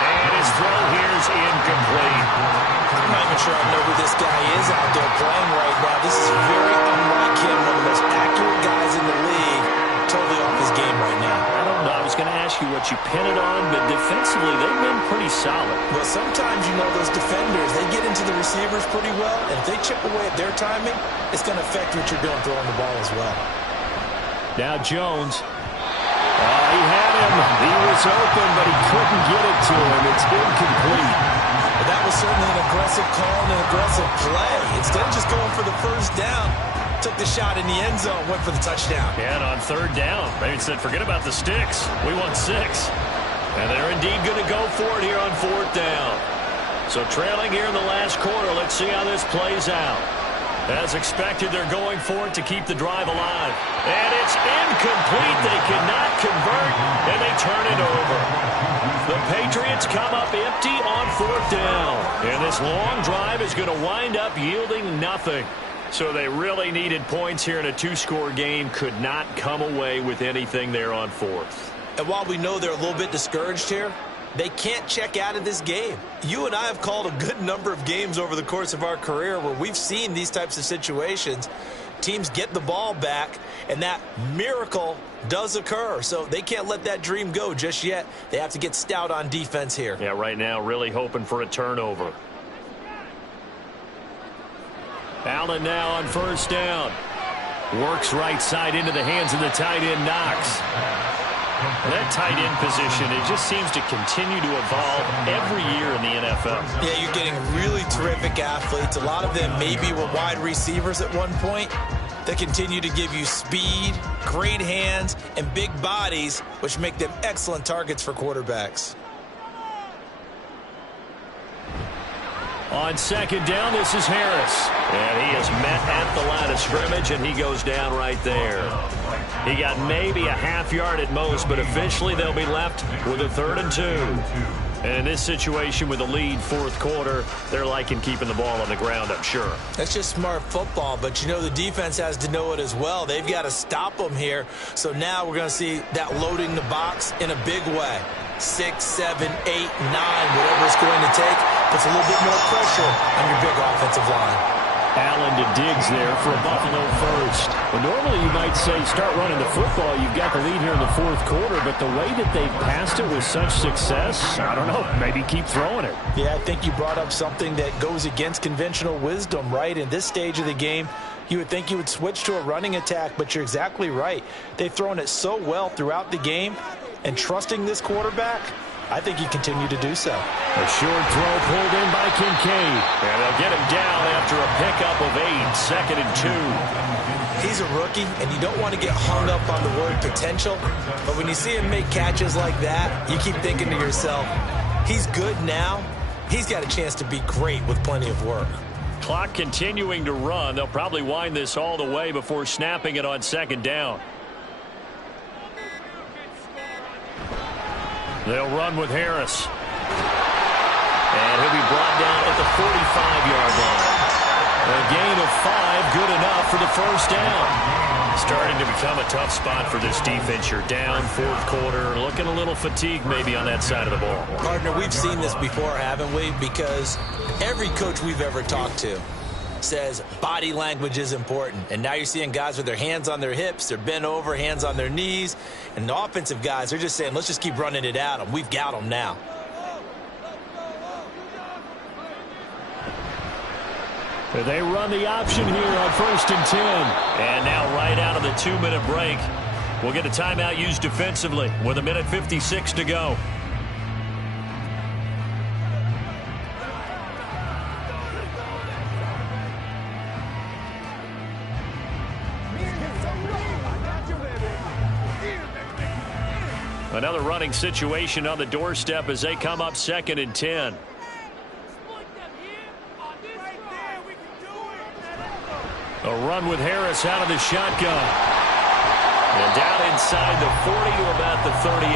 And his throw here's incomplete. I'm not even sure I know who this guy is out there playing right now. This is very unlike him, one of the most accurate guys in the league. Totally off his game right now. I don't know. I was going to ask you what you pin it on, but defensively they've been pretty solid. Well, sometimes, you know, those defenders, they get into the receivers pretty well, and if they chip away at their timing, it's going to affect what you're doing throwing the ball as well. Now Jones. He had him. He was open, but he couldn't get it to him. It's incomplete. But that was certainly an aggressive call and an aggressive play. Instead of just going for the first down, took the shot in the end zone, went for the touchdown. Yeah, and on 3rd down, they said, forget about the sticks. We want 6. And they're indeed going to go for it here on 4th down. So trailing here in the last quarter, let's see how this plays out. As expected, they're going for it to keep the drive alive. And it's incomplete. They cannot convert, and they turn it over. The Patriots come up empty on 4th down. And this long drive is going to wind up yielding nothing. So they really needed points here in a 2-score game. Could not come away with anything there on 4th. And while we know they're a little bit discouraged here, they can't check out of this game. You and I have called a good number of games over the course of our career where we've seen these types of situations. Teams get the ball back, and that miracle does occur. So they can't let that dream go just yet. They have to get stout on defense here. Yeah, right now really hoping for a turnover. Allen now on 1st down. Works right side into the hands of the tight end, Knox. That tight end position, it just seems to continue to evolve every year in the NFL. Yeah, you're getting really terrific athletes. A lot of them maybe were wide receivers at one point. They continue to give you speed, great hands, and big bodies, which make them excellent targets for quarterbacks. On second down, this is Harris. And he is met at the line of scrimmage, and he goes down right there. He got maybe a half yard at most, but officially they'll be left with a 3rd and 2. And in this situation with the lead fourth quarter, they're liking keeping the ball on the ground, I'm sure. That's just smart football, but you know the defense has to know it as well. They've got to stop them here. So now we're going to see that loading the box in a big way. 6, 7, 8, 9, whatever it's going to take, puts a little bit more pressure on your big offensive line. Allen to Diggs there for a Buffalo first. Well, normally you might say start running the football. You've got the lead here in the fourth quarter, but the way that they've passed it with such success, I don't know, maybe keep throwing it. Yeah, I think you brought up something that goes against conventional wisdom, right? In this stage of the game, you would think you would switch to a running attack, but you're exactly right. They've thrown it so well throughout the game, and trusting this quarterback, I think he continued to do so. A short throw pulled in by Kincaid. And they'll get him down after a pickup of 8, 2nd and 2. He's a rookie, and you don't want to get hung up on the word potential. But when you see him make catches like that, you keep thinking to yourself, he's good now. He's got a chance to be great with plenty of work. Clock continuing to run. They'll probably wind this all the way before snapping it on second down. They'll run with Harris. And he'll be brought down at the 45-yard line. A gain of 5, good enough for the first down. Starting to become a tough spot for this defense. You're down fourth quarter, looking a little fatigued maybe on that side of the ball. Partner, we've seen this before, haven't we? Because every coach we've ever talked to says body language is important. And now you're seeing guys with their hands on their hips, they're bent over, hands on their knees. And the offensive guys, they're just saying, let's just keep running it at them. We've got them now. They run the option here on 1st and 10. And now right out of the 2-minute break, we'll get a timeout used defensively with 1:56 to go. Another running situation on the doorstep as they come up 2nd and 10. A run with Harris out of the shotgun. And down inside the 40 to about the 38.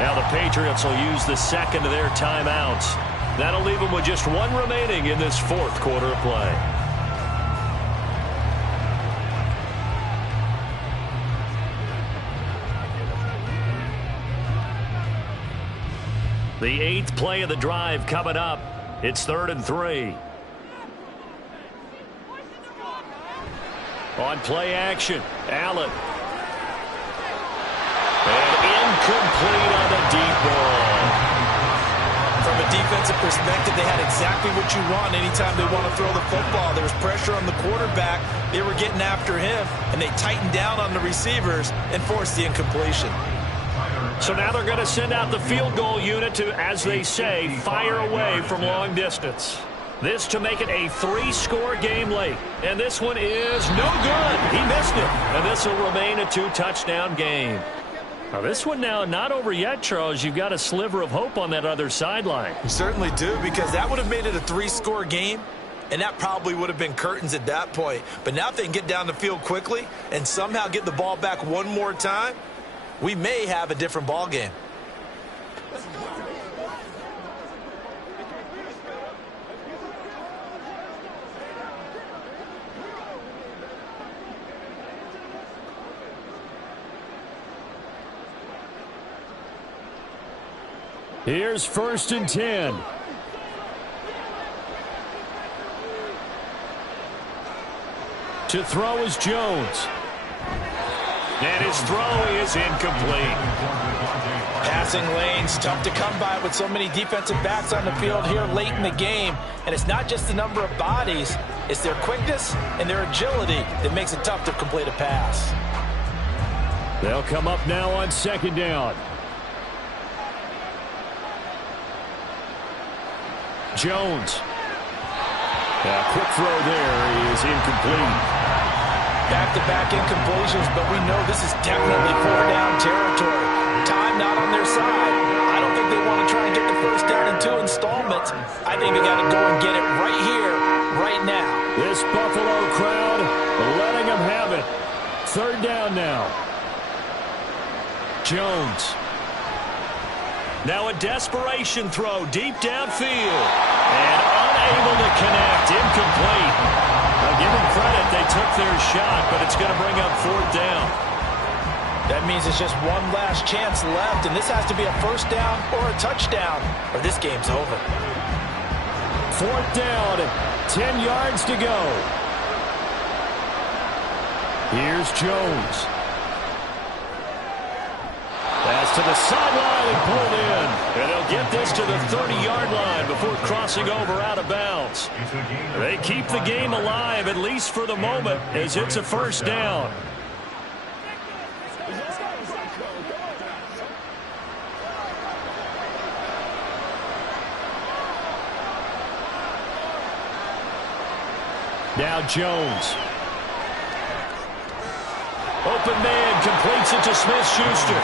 Now the Patriots will use the second of their timeouts. That'll leave them with just 1 remaining in this fourth quarter of play. The 8th play of the drive coming up. It's 3rd and 3. On play action, Allen. And incomplete on the deep ball. From a defensive perspective, they had exactly what you want anytime they want to throw the football. There was pressure on the quarterback. They were getting after him, and they tightened down on the receivers and forced the incompletion. So now they're going to send out the field goal unit to, as they say, fire away from long distance. This to make it a 3-score game late. And this one is no good. He missed it. And this will remain a 2-touchdown game. Now this one now not over yet, Charles. You've got a sliver of hope on that other sideline. You certainly do, because that would have made it a 3-score game. And that probably would have been curtains at that point. But now if they can get down the field quickly and somehow get the ball back one more time, we may have a different ball game. Here's 1st and 10. To throw is Jones. And his throw is incomplete. Passing lanes, tough to come by with so many defensive backs on the field here late in the game. And it's not just the number of bodies, it's their quickness and their agility that makes it tough to complete a pass. They'll come up now on 2nd down. Jones. A quick throw there is incomplete. Back-to-back incompletions, but we know this is definitely 4-down territory. Time not on their side. I don't think they want to try and get the first down in 2 installments. I think they got to go and get it right here, right now. This Buffalo crowd letting them have it. 3rd down now. Jones. Now a desperation throw deep downfield. And unable to connect. Incomplete. I'll give them credit. They took their shot, but it's going to bring up 4th down. That means it's just one last chance left, and this has to be a first down or a touchdown, or this game's over. 4th down, 10 yards to go. Here's Jones. Pass to the sideline and pulled in. And they'll get this to the 30-yard line before crossing over out of bounds. They keep the game alive, at least for the moment, as it's a first down. Now Jones. Open man completes it to Smith-Schuster.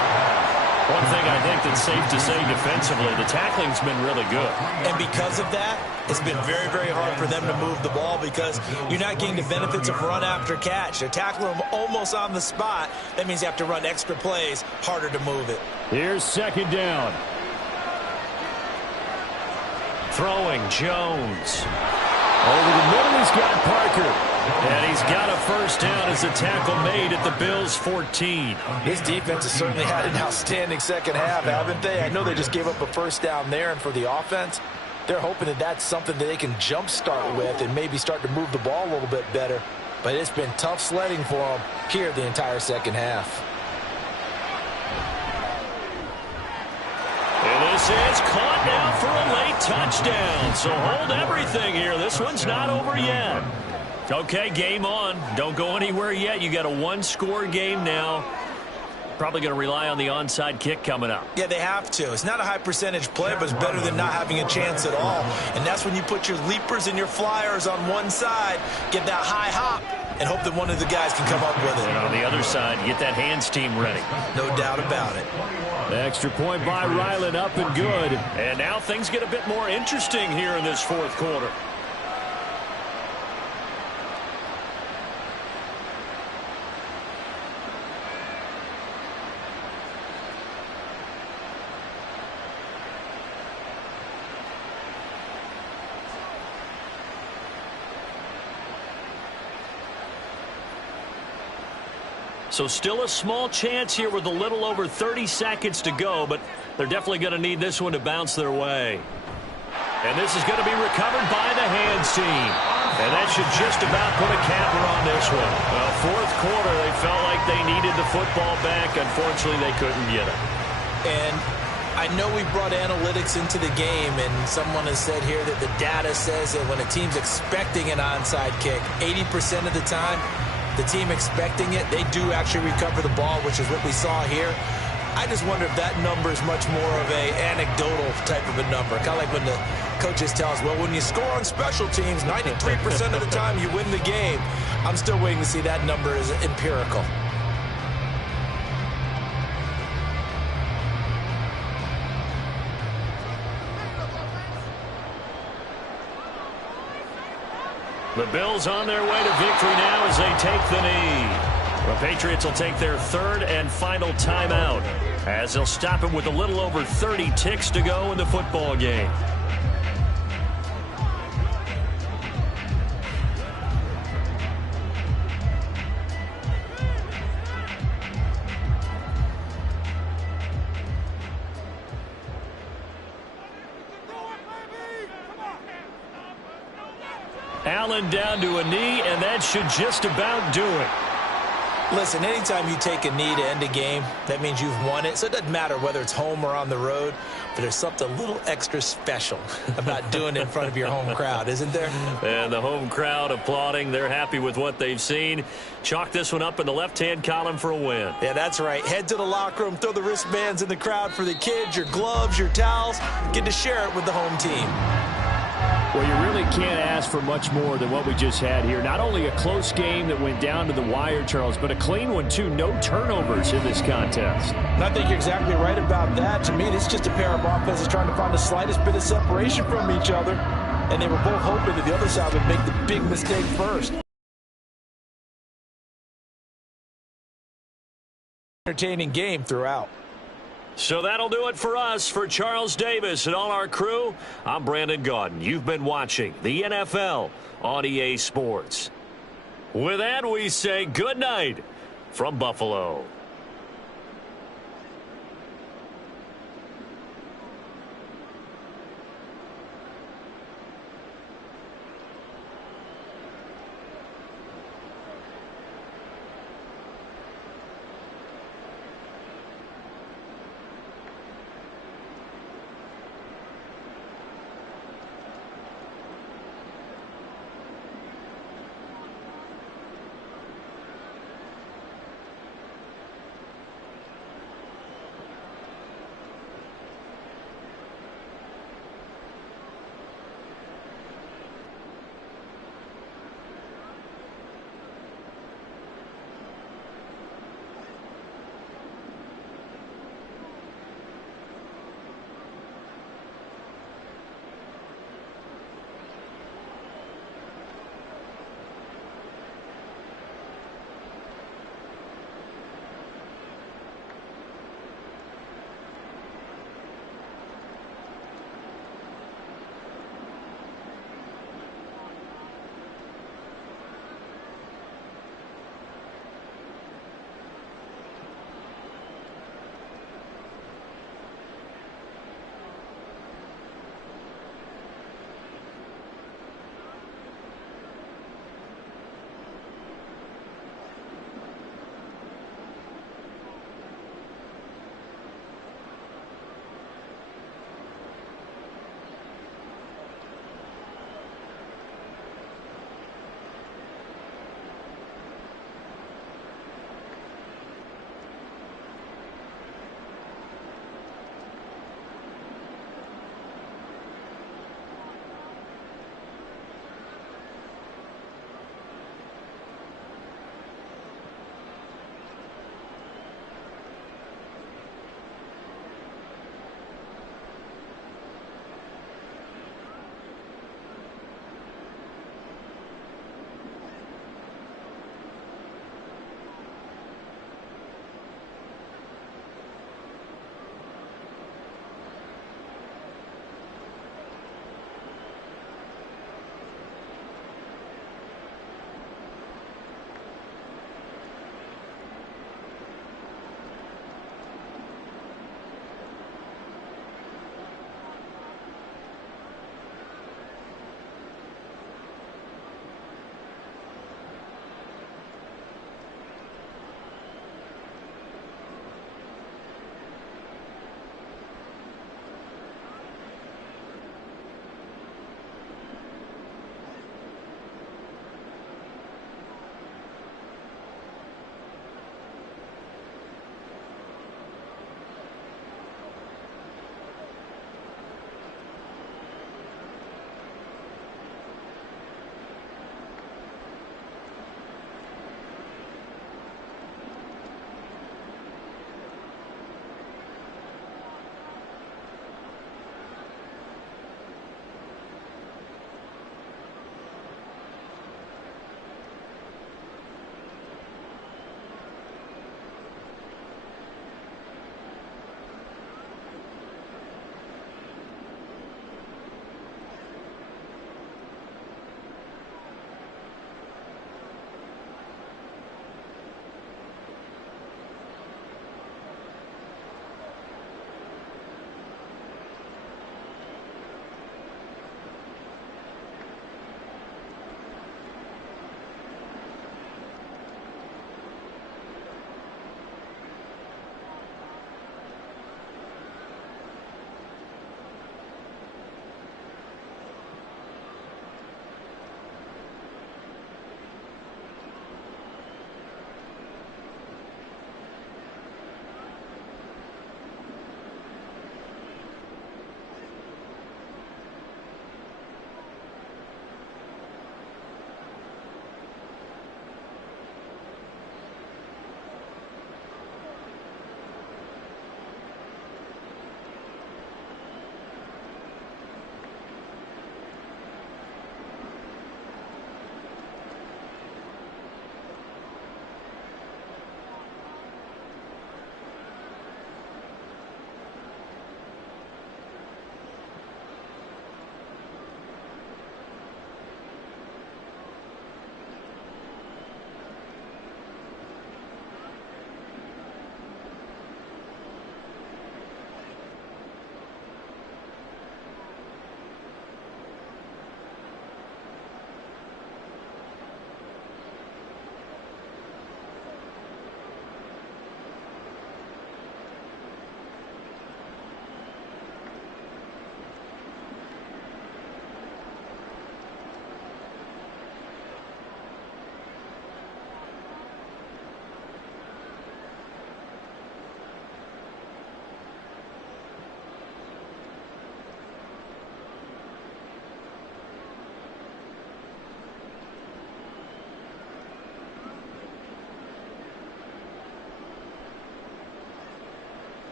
One thing I think that's safe to say defensively, the tackling's been really good. And because of that, it's been very, very hard for them to move the ball because you're not getting the benefits of run after catch. They're tackling them almost on the spot. That means you have to run extra plays, harder to move it. Here's 2nd down. Throwing Jones. Over the middle, he's got Parker. And he's got a first down as a tackle made at the Bills' 14. This defense has certainly had an outstanding second half, haven't they? I know they just gave up a first down there, and for the offense, they're hoping that that's something that they can jumpstart with and maybe start to move the ball a little bit better. But it's been tough sledding for them here the entire second half. And this is caught now for a late touchdown. So hold everything here. This one's not over yet. Okay, game on. Don't go anywhere yet. You got a 1-score game now. Probably going to rely on the onside kick coming up. Yeah, they have to. It's not a high percentage play, but it's better than not having a chance at all. And that's when you put your leapers and your flyers on one side, get that high hop, and hope that one of the guys can come up with it. And on the other side, get that hands team ready. No doubt about it. The extra point by Ryland up and good. And now things get a bit more interesting here in this 4th quarter. So still a small chance here with a little over 30 seconds to go, but they're definitely going to need this one to bounce their way. And this is going to be recovered by the hands team. And that should just about put a capper on this one. Well, 4th quarter, they felt like they needed the football back. Unfortunately, they couldn't get it. And I know we brought analytics into the game, and someone has said here that the data says that when a team's expecting an onside kick, 80% of the time, the team expecting it, they do actually recover the ball, which is what we saw here. I just wonder if that number is much more of a anecdotal type of a number. Kind of like when the coaches tell us, well, when you score on special teams, 93% of the time you win the game. I'm still waiting to see that number is empirical. The Bills on their way to victory now as they take the knee. The Patriots will take their 3rd and final timeout as they'll stop it with a little over 30 ticks to go in the football game. Allen down to a knee, and that should just about do it. Listen, anytime you take a knee to end a game, that means you've won it. So it doesn't matter whether it's home or on the road, but there's something a little extra special about doing it in front of your home crowd, isn't there? And the home crowd applauding. They're happy with what they've seen. Chalk this one up in the left-hand column for a win. Yeah, that's right. Head to the locker room, throw the wristbands in the crowd for the kids, your gloves, your towels. Get to share it with the home team. Well, you really can't ask for much more than what we just had here. Not only a close game that went down to the wire, Charles, but a clean one, too. No turnovers in this contest. And I think you're exactly right about that. To me, this is just a pair of offenses trying to find the slightest bit of separation from each other. And they were both hoping that the other side would make the big mistake first. Entertaining game throughout. So that'll do it for us. For Charles Davis and all our crew, I'm Brandon Gaudin. You've been watching the NFL on EA Sports. With that, we say good night from Buffalo.